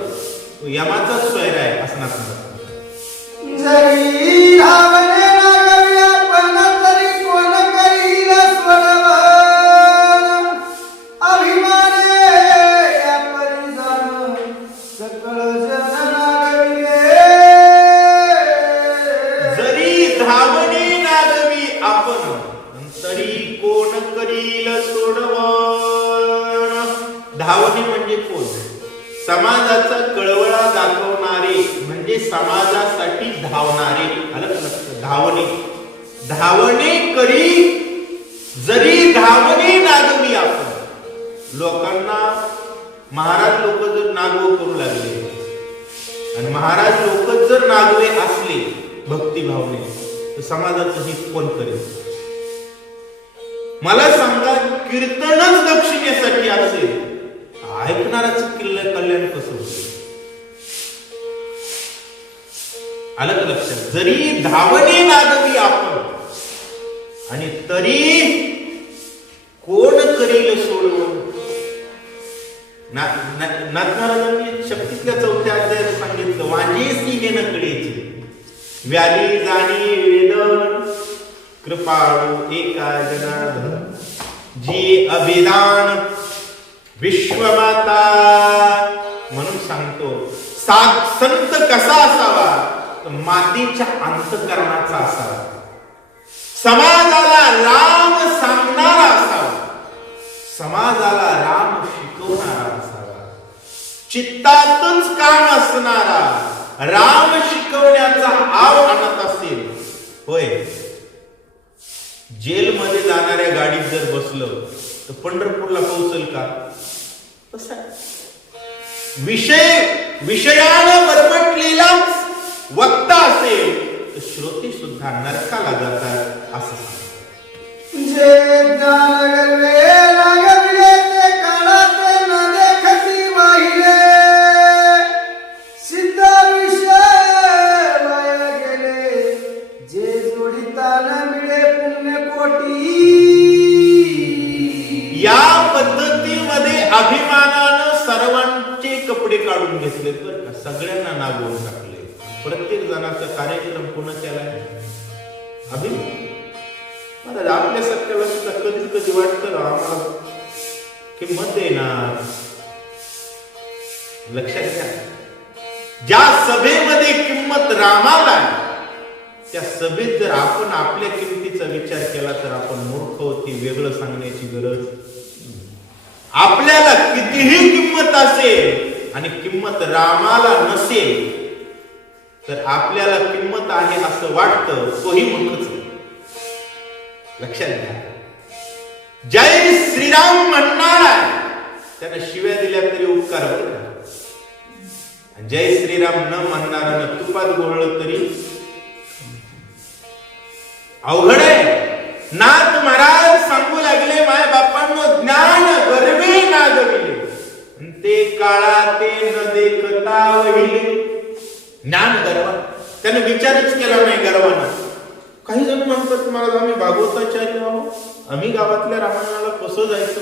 तो यमाचा स्वैर आहे असणार. जरी धावले लागली आपण तरी कोण करील सोडवण अभिमाने या परिजान सकळ जन नागविले. जरी धावणे नागवी आपण तरी कोण करील सोडवण. धावणे म्हणजे कोण? समाजाचा कळवळा दाखवणारे म्हणजे समाजासाठी धावणारे. धावणे धावणे करी जरी धावणे नागवी आपण. लोकांना महाराज लोक जर नागव करू लागले आणि महाराज लोक जर नागवे असले भक्तिभावने तर समाजाचं हित कोण करेल? मला सांगा, कीर्तनच दक्षिणेसाठी असेल, ऐकणाराच कल्याण कसं होईल? आलं का लक्षात? जरी धावणे नागवी आपण आणि तरी कोण करील सोडवून. नाथ महाराजांनी शक्तीतल्या 4थ्या अध्यायात सांगितलं, वाजेसी हे नकळेची व्याली जाणी वेदन कृपाळू एका जनार्दन जी अभिदान विश्वमाता. म्हणून सांगतो, संत कसा असावा? तर मातीच्या अंतःकरणाचा असावा, समाजाला राम सांगणारा असावा, समाजाला राम शिकवणारा असावा, चित्तातच काम असणारा, राम शिकवण्याचा आव आणत असेल. होय, जेलमध्ये जाणाऱ्या गाडीत जर बसलं तर पंढरपूरला पोहोचेल का? विषयानं बरबटलेलाच वक्ता असेल तर श्रोते सुद्धा नरकाला जातात असं सांगतात. जे ज्ञान गर्वे लागविले ते काळात न देखती वाहिले सिद्ध विषय वाया गेले जे जोडिता न मिळे पुण्य कोटी. या पद्धतीमध्ये अभिमानानं सर्वांचे कपडे काढून घेतले, बरं का? सगळ्यांना नागवून टाकले. प्रत्येक जणाचा कार्यक्रम पुन्हा केलाय अभिमान. आपल्यासारख्याला सुद्धा कधी कधी वाटतं आम्हाला किंमत देणार. लक्षात घ्या, ज्या सभेमध्ये किंमत रामाला त्या सभेत जर आपण आपल्या किमतीचा विचार केला तर आपण मूर्ख होती. वेगळं सांगण्याची गरज. आपल्याला कितीही किंमत असेल आणि किंमत रामाला नसेल तर आपल्याला किंमत आहे असं वाटतं, तोही मूर्खच. लक्षात घ्या, जय श्रीराम म्हणणारा त्यानं शिव्या दिल्या तरी उपकार होईल, जय श्रीराम न म्हणणाऱ्यानं तुपात घोळलं तरी अवघड आहे. नाथ महाराज सांगू लागले, माय बापांनो ज्ञान गर्वे नागविले ते काळा ते न देखता वहिले. ज्ञान गर्वा, त्याने विचारच केला नाही गर्वानं. काही जण म्हणतात, महाराज आम्ही भागवताचार्य आहोत, आम्ही गावातल्या रामायणाला कसं जायचं?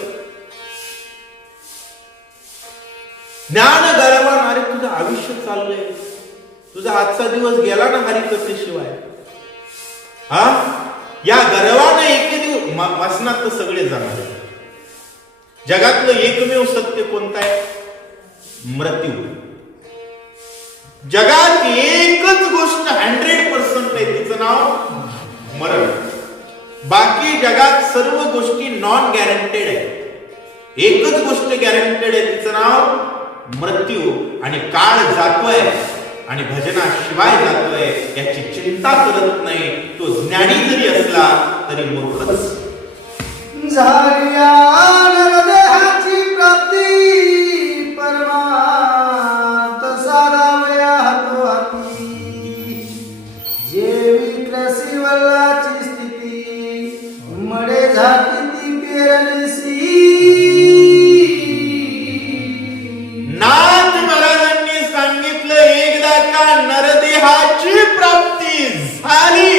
ज्ञान गर्वान, अरे तुझं आयुष्य चाललंय, तुझा आजचा दिवस गेला ना हरिकथेशिवाय. हा, या गर्वानं एक दिवस मसनात तर सगळे जाणार आहेत. जगातलं एकमेव सत्य कोणतं आहे? मृत्यू. जगात एकच गोष्ट 100% आहे, तिचं नाव मरण. बाकी जगात सर्व गोष्टी नॉन गॅरंटेड आहे. एकच गोष्ट गॅरंटेड आहे, तिचं नाव मृत्यू. आणि काळ जातोय आणि भजनाशिवाय जातोय याची चिंता करत नाही. तो ज्ञानी जरी असला तरी मूर्खच. झालिया नरदेहाची प्राप्ती परमार्थ सारावया हातो हाती. जेवी त्रसी वल्लाची स्थिती मडे झाटी ती पेरलीसी. नाथ महाराजांनी सांगितलं, एकदा का नरदेहाची प्राप्ती झाली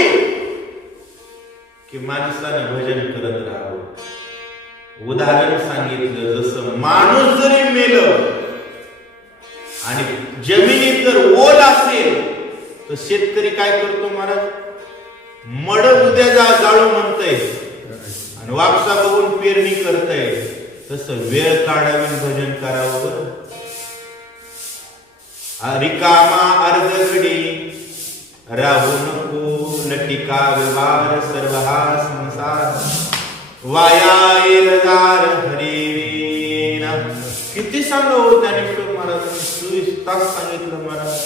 की माणसाने भजन करत राहावं. उदाहरण सांगितलं, जसं माणूस जरी मेलं आणि जमिनीत जर ओल असेल तर शेतकरी काय करतो महाराज? मड उद्या जाळू म्हणतय आणि वापसा बघून पेरणी करतय. तसं वेळ काढावी, भजन करावं. रिकामा अर्धघडी राहू नको, लटिका व्यवहार सर्व हा संसार वाया येलदार हरिवीन. किती सांगावं ज्ञानेश्वर महाराजांनी? 24 तास सांगितलं महाराज.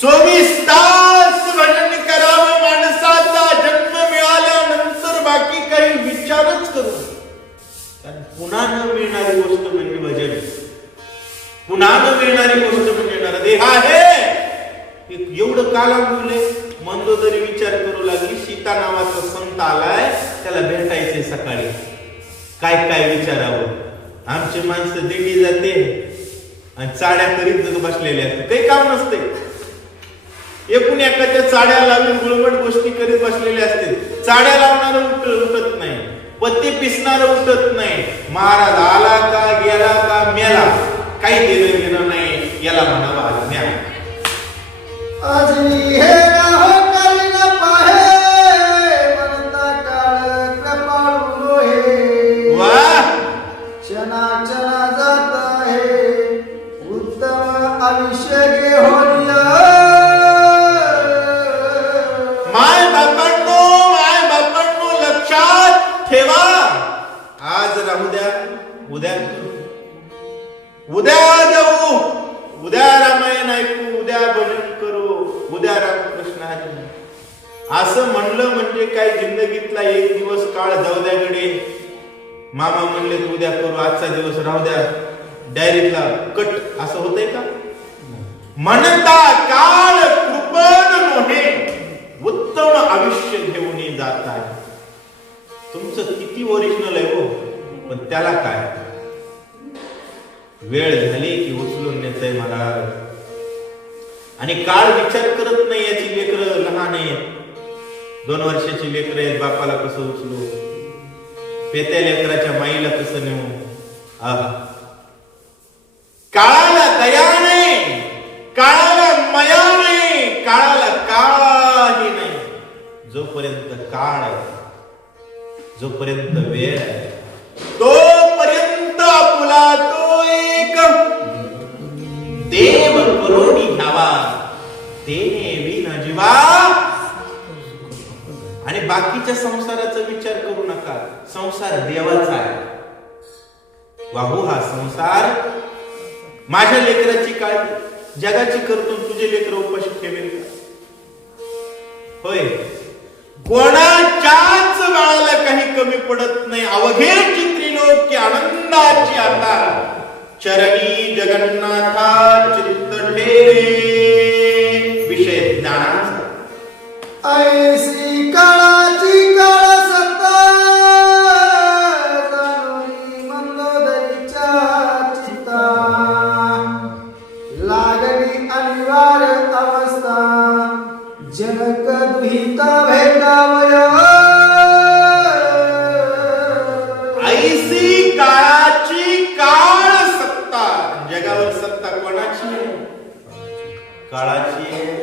24 तास भजन करावं. माणसाचा जन्म मिळाल्यानंतर बाकी काही विचारच करू. पुन्हा न मिळणारी गोष्ट म्हणजे भजन. पुन्हा न मिळणारी गोष्ट म्हणजे नरदेह आहे. एवढं का लागले? मंदोदरी विचार करू लागली. सीता नावाचा संत आलाय, त्याला भेटायचे सकाळी. काय काय विचारावं? आमची माणसं दिंडी जाते आणि चाड्या करीत बसलेले असते, काही काम नसते. एकूण एकाच्या चाड्या लावून गुळमट गोष्टी करीत बसलेले असते. चाड्या लावणार उठत नाही, पत्ती पिसणार उठत नाही. महाराज आला का गेला का मेला काही देणं घेणं नाही. याला म्हणावं आज्ञा. अजनी हे राहो करी न पाहे बनता काळ कृपाळू लोहे. वाह! चना चना जात आहे उत्तम आयुष्य गे होलिया. माय बापांनो लक्षात ठेवा. आज राहू द्या, उद्या जाऊ, उद्या रामायण ऐकू, उद्या भजन करू, उद्या रामकृष्ण हरी. असं म्हणलं म्हणजे काय जिंदगीतला एक दिवस काळ जाऊ द्या गडे. मामा म्हणले उद्या करू, आजचा दिवस राहू द्या, डायरीतला कट, असं होतंय का? म्हणता काळ कृपण नोहे, उत्तम आयुष्य घेऊन जात आहे. तुमचं किती ओरिजिनल आहे हो, पण त्याला काय? वेळ झाली की उचलून नेतय मला. आणि काळ विचार करत नाही. याची लेकरं लहान आहेत, 2 वर्षाची लेकरं आहेत. बापाला कसं उचलू, पेत्या लेकराच्या माईला कसं नेऊ? काळाला दया नाही, काळाला मया नाही, काळाला काही नाही. जोपर्यंत काळ आहे, जोपर्यंत वेळ आहे, तोपर्यंत आपला तो एक देव करोनी घ्यावा, तेने विन जीवा. आणि बाकीच्या संसाराचा विचार करू नका. संसार देवाचा आहे. वाहू हा संसार. माझ्या लेकराची काळजी जगाची करतो, तुझे लेकर उपाशी ठेवेल का? होय, कोणाच्याच बाळाला काही कमी पडत नाही. अवघे त्रिलोकी आनंदाची आता चरणी जगन्नाथा चित्त ठेवे. विषय ज्ञानाचा. ऐसी काळाची काळ सत्ता जाणोनी मंदोदरीच्या चित्ता. लागली अनिवार्य अवस्था जनक दुहिता भेटावया. ऐसी काळाची काळ सत्ता. जगावर सत्ता कोणाची आहे? काळाची आहे.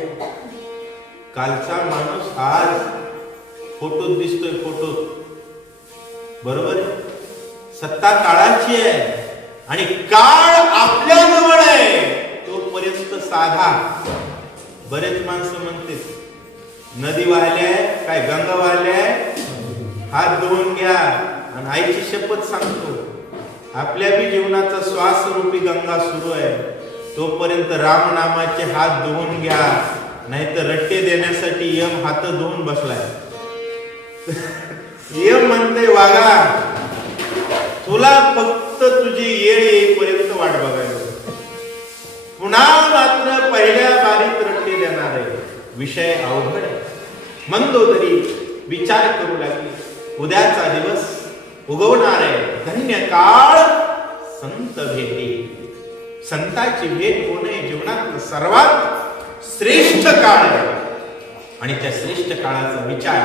कालचा माणूस आज फोटोत दिसतोय, फोटोत बरोबर आहे? सत्ता काळाची आहे आणि काळ आपल्या जवळ आहे तोपर्यंत साधा. बरेच माणसं म्हणते नदी वाहल्या काय गंगा वाहल्या, हात धुवून घ्या. आणि आईची शपथ सांगतो, आपल्या बी जीवनाचा श्वास रूपी गंगा सुरू आहे तोपर्यंत रामनामाचे हात धुवून घ्या, नाहीतर रट्टे देण्यासाठी यम हात धुवून बसलाय. यम म्हणते वागा, तुला फक्त तुझी येळ येईपर्यंत वाट बघायला, पुन्हा मात्र पहिल्या बारीत रट्टे देणार आहे. विषय अवघड आहे. मंदोदरी विचार करू लागली, उद्याचा दिवस उगवणार आहे, धन्य काळ संत भेटी. संताची भेट होणे जीवनात सर्वात श्रेष्ठ काळ आहे आणि त्या श्रेष्ठ काळाचा विचार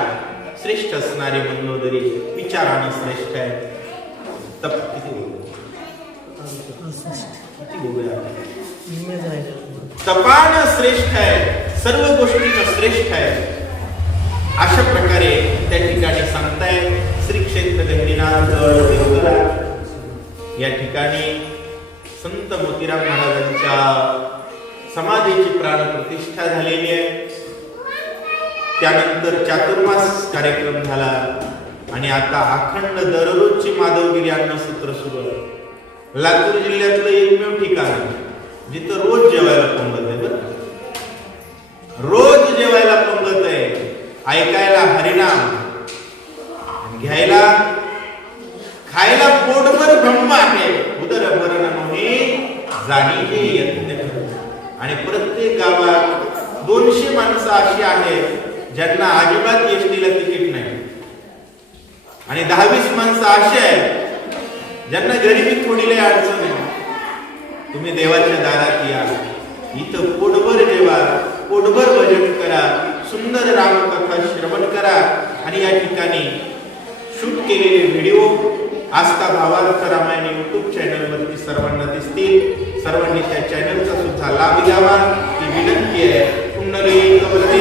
श्रेष्ठ असणारी मंदोदरी विचाराने श्रेष्ठ आहे. तप किती बोलूया, तपान श्रेष्ठ आहे, सर्व गोष्टींना श्रेष्ठ आहे. अशा प्रकारे त्या ठिकाणी सांगतायत. श्री क्षेत्र गहिनीनाथ गड देवगडा या ठिकाणी संत मोतीराम महाराजांच्या समाधीची प्राणप्रतिष्ठा झालेली आहे. त्यानंतर चातुर्मास कार्यक्रम झाला आणि आता अखंड दररोजची माधवगिरी अन्नसूत्र सुरू आहे. लातूर जिल्ह्यातलं एकमेव ठिकाण जिथं रोज जेवायला पंगत आहे. बरं, रोज जेवायला पंगत आहे. ऐकायला हरिनाम, घ्यायला खायला पोटभर ब्रह्म आहे. उदरभरण नोहे जाणीजे यज्ञ. आणि प्रत्येक गावात 200 माणसं अशी आहेत ज्यांना अजिबात एसटीला तिकीट नाही आणि 10-20 माणसं अशी आहेत ज्यांना गरिबी थोडी लय अडचण आहे. तुम्ही देवाच्या दारात या, इथं पोटभर जेवा, पोटभर भजन करा, सुंदर रामकथा श्रवण करा. आणि या ठिकाणी शूट केलेले व्हिडिओ आस्था भावार्थ रामायण YouTube चॅनलवरती सर्वांना दिसतील. सर्वांनी त्या चॅनलचा सुद्धा लाभ घ्यावा ही विनंती आहे. पुंडलिक वरदे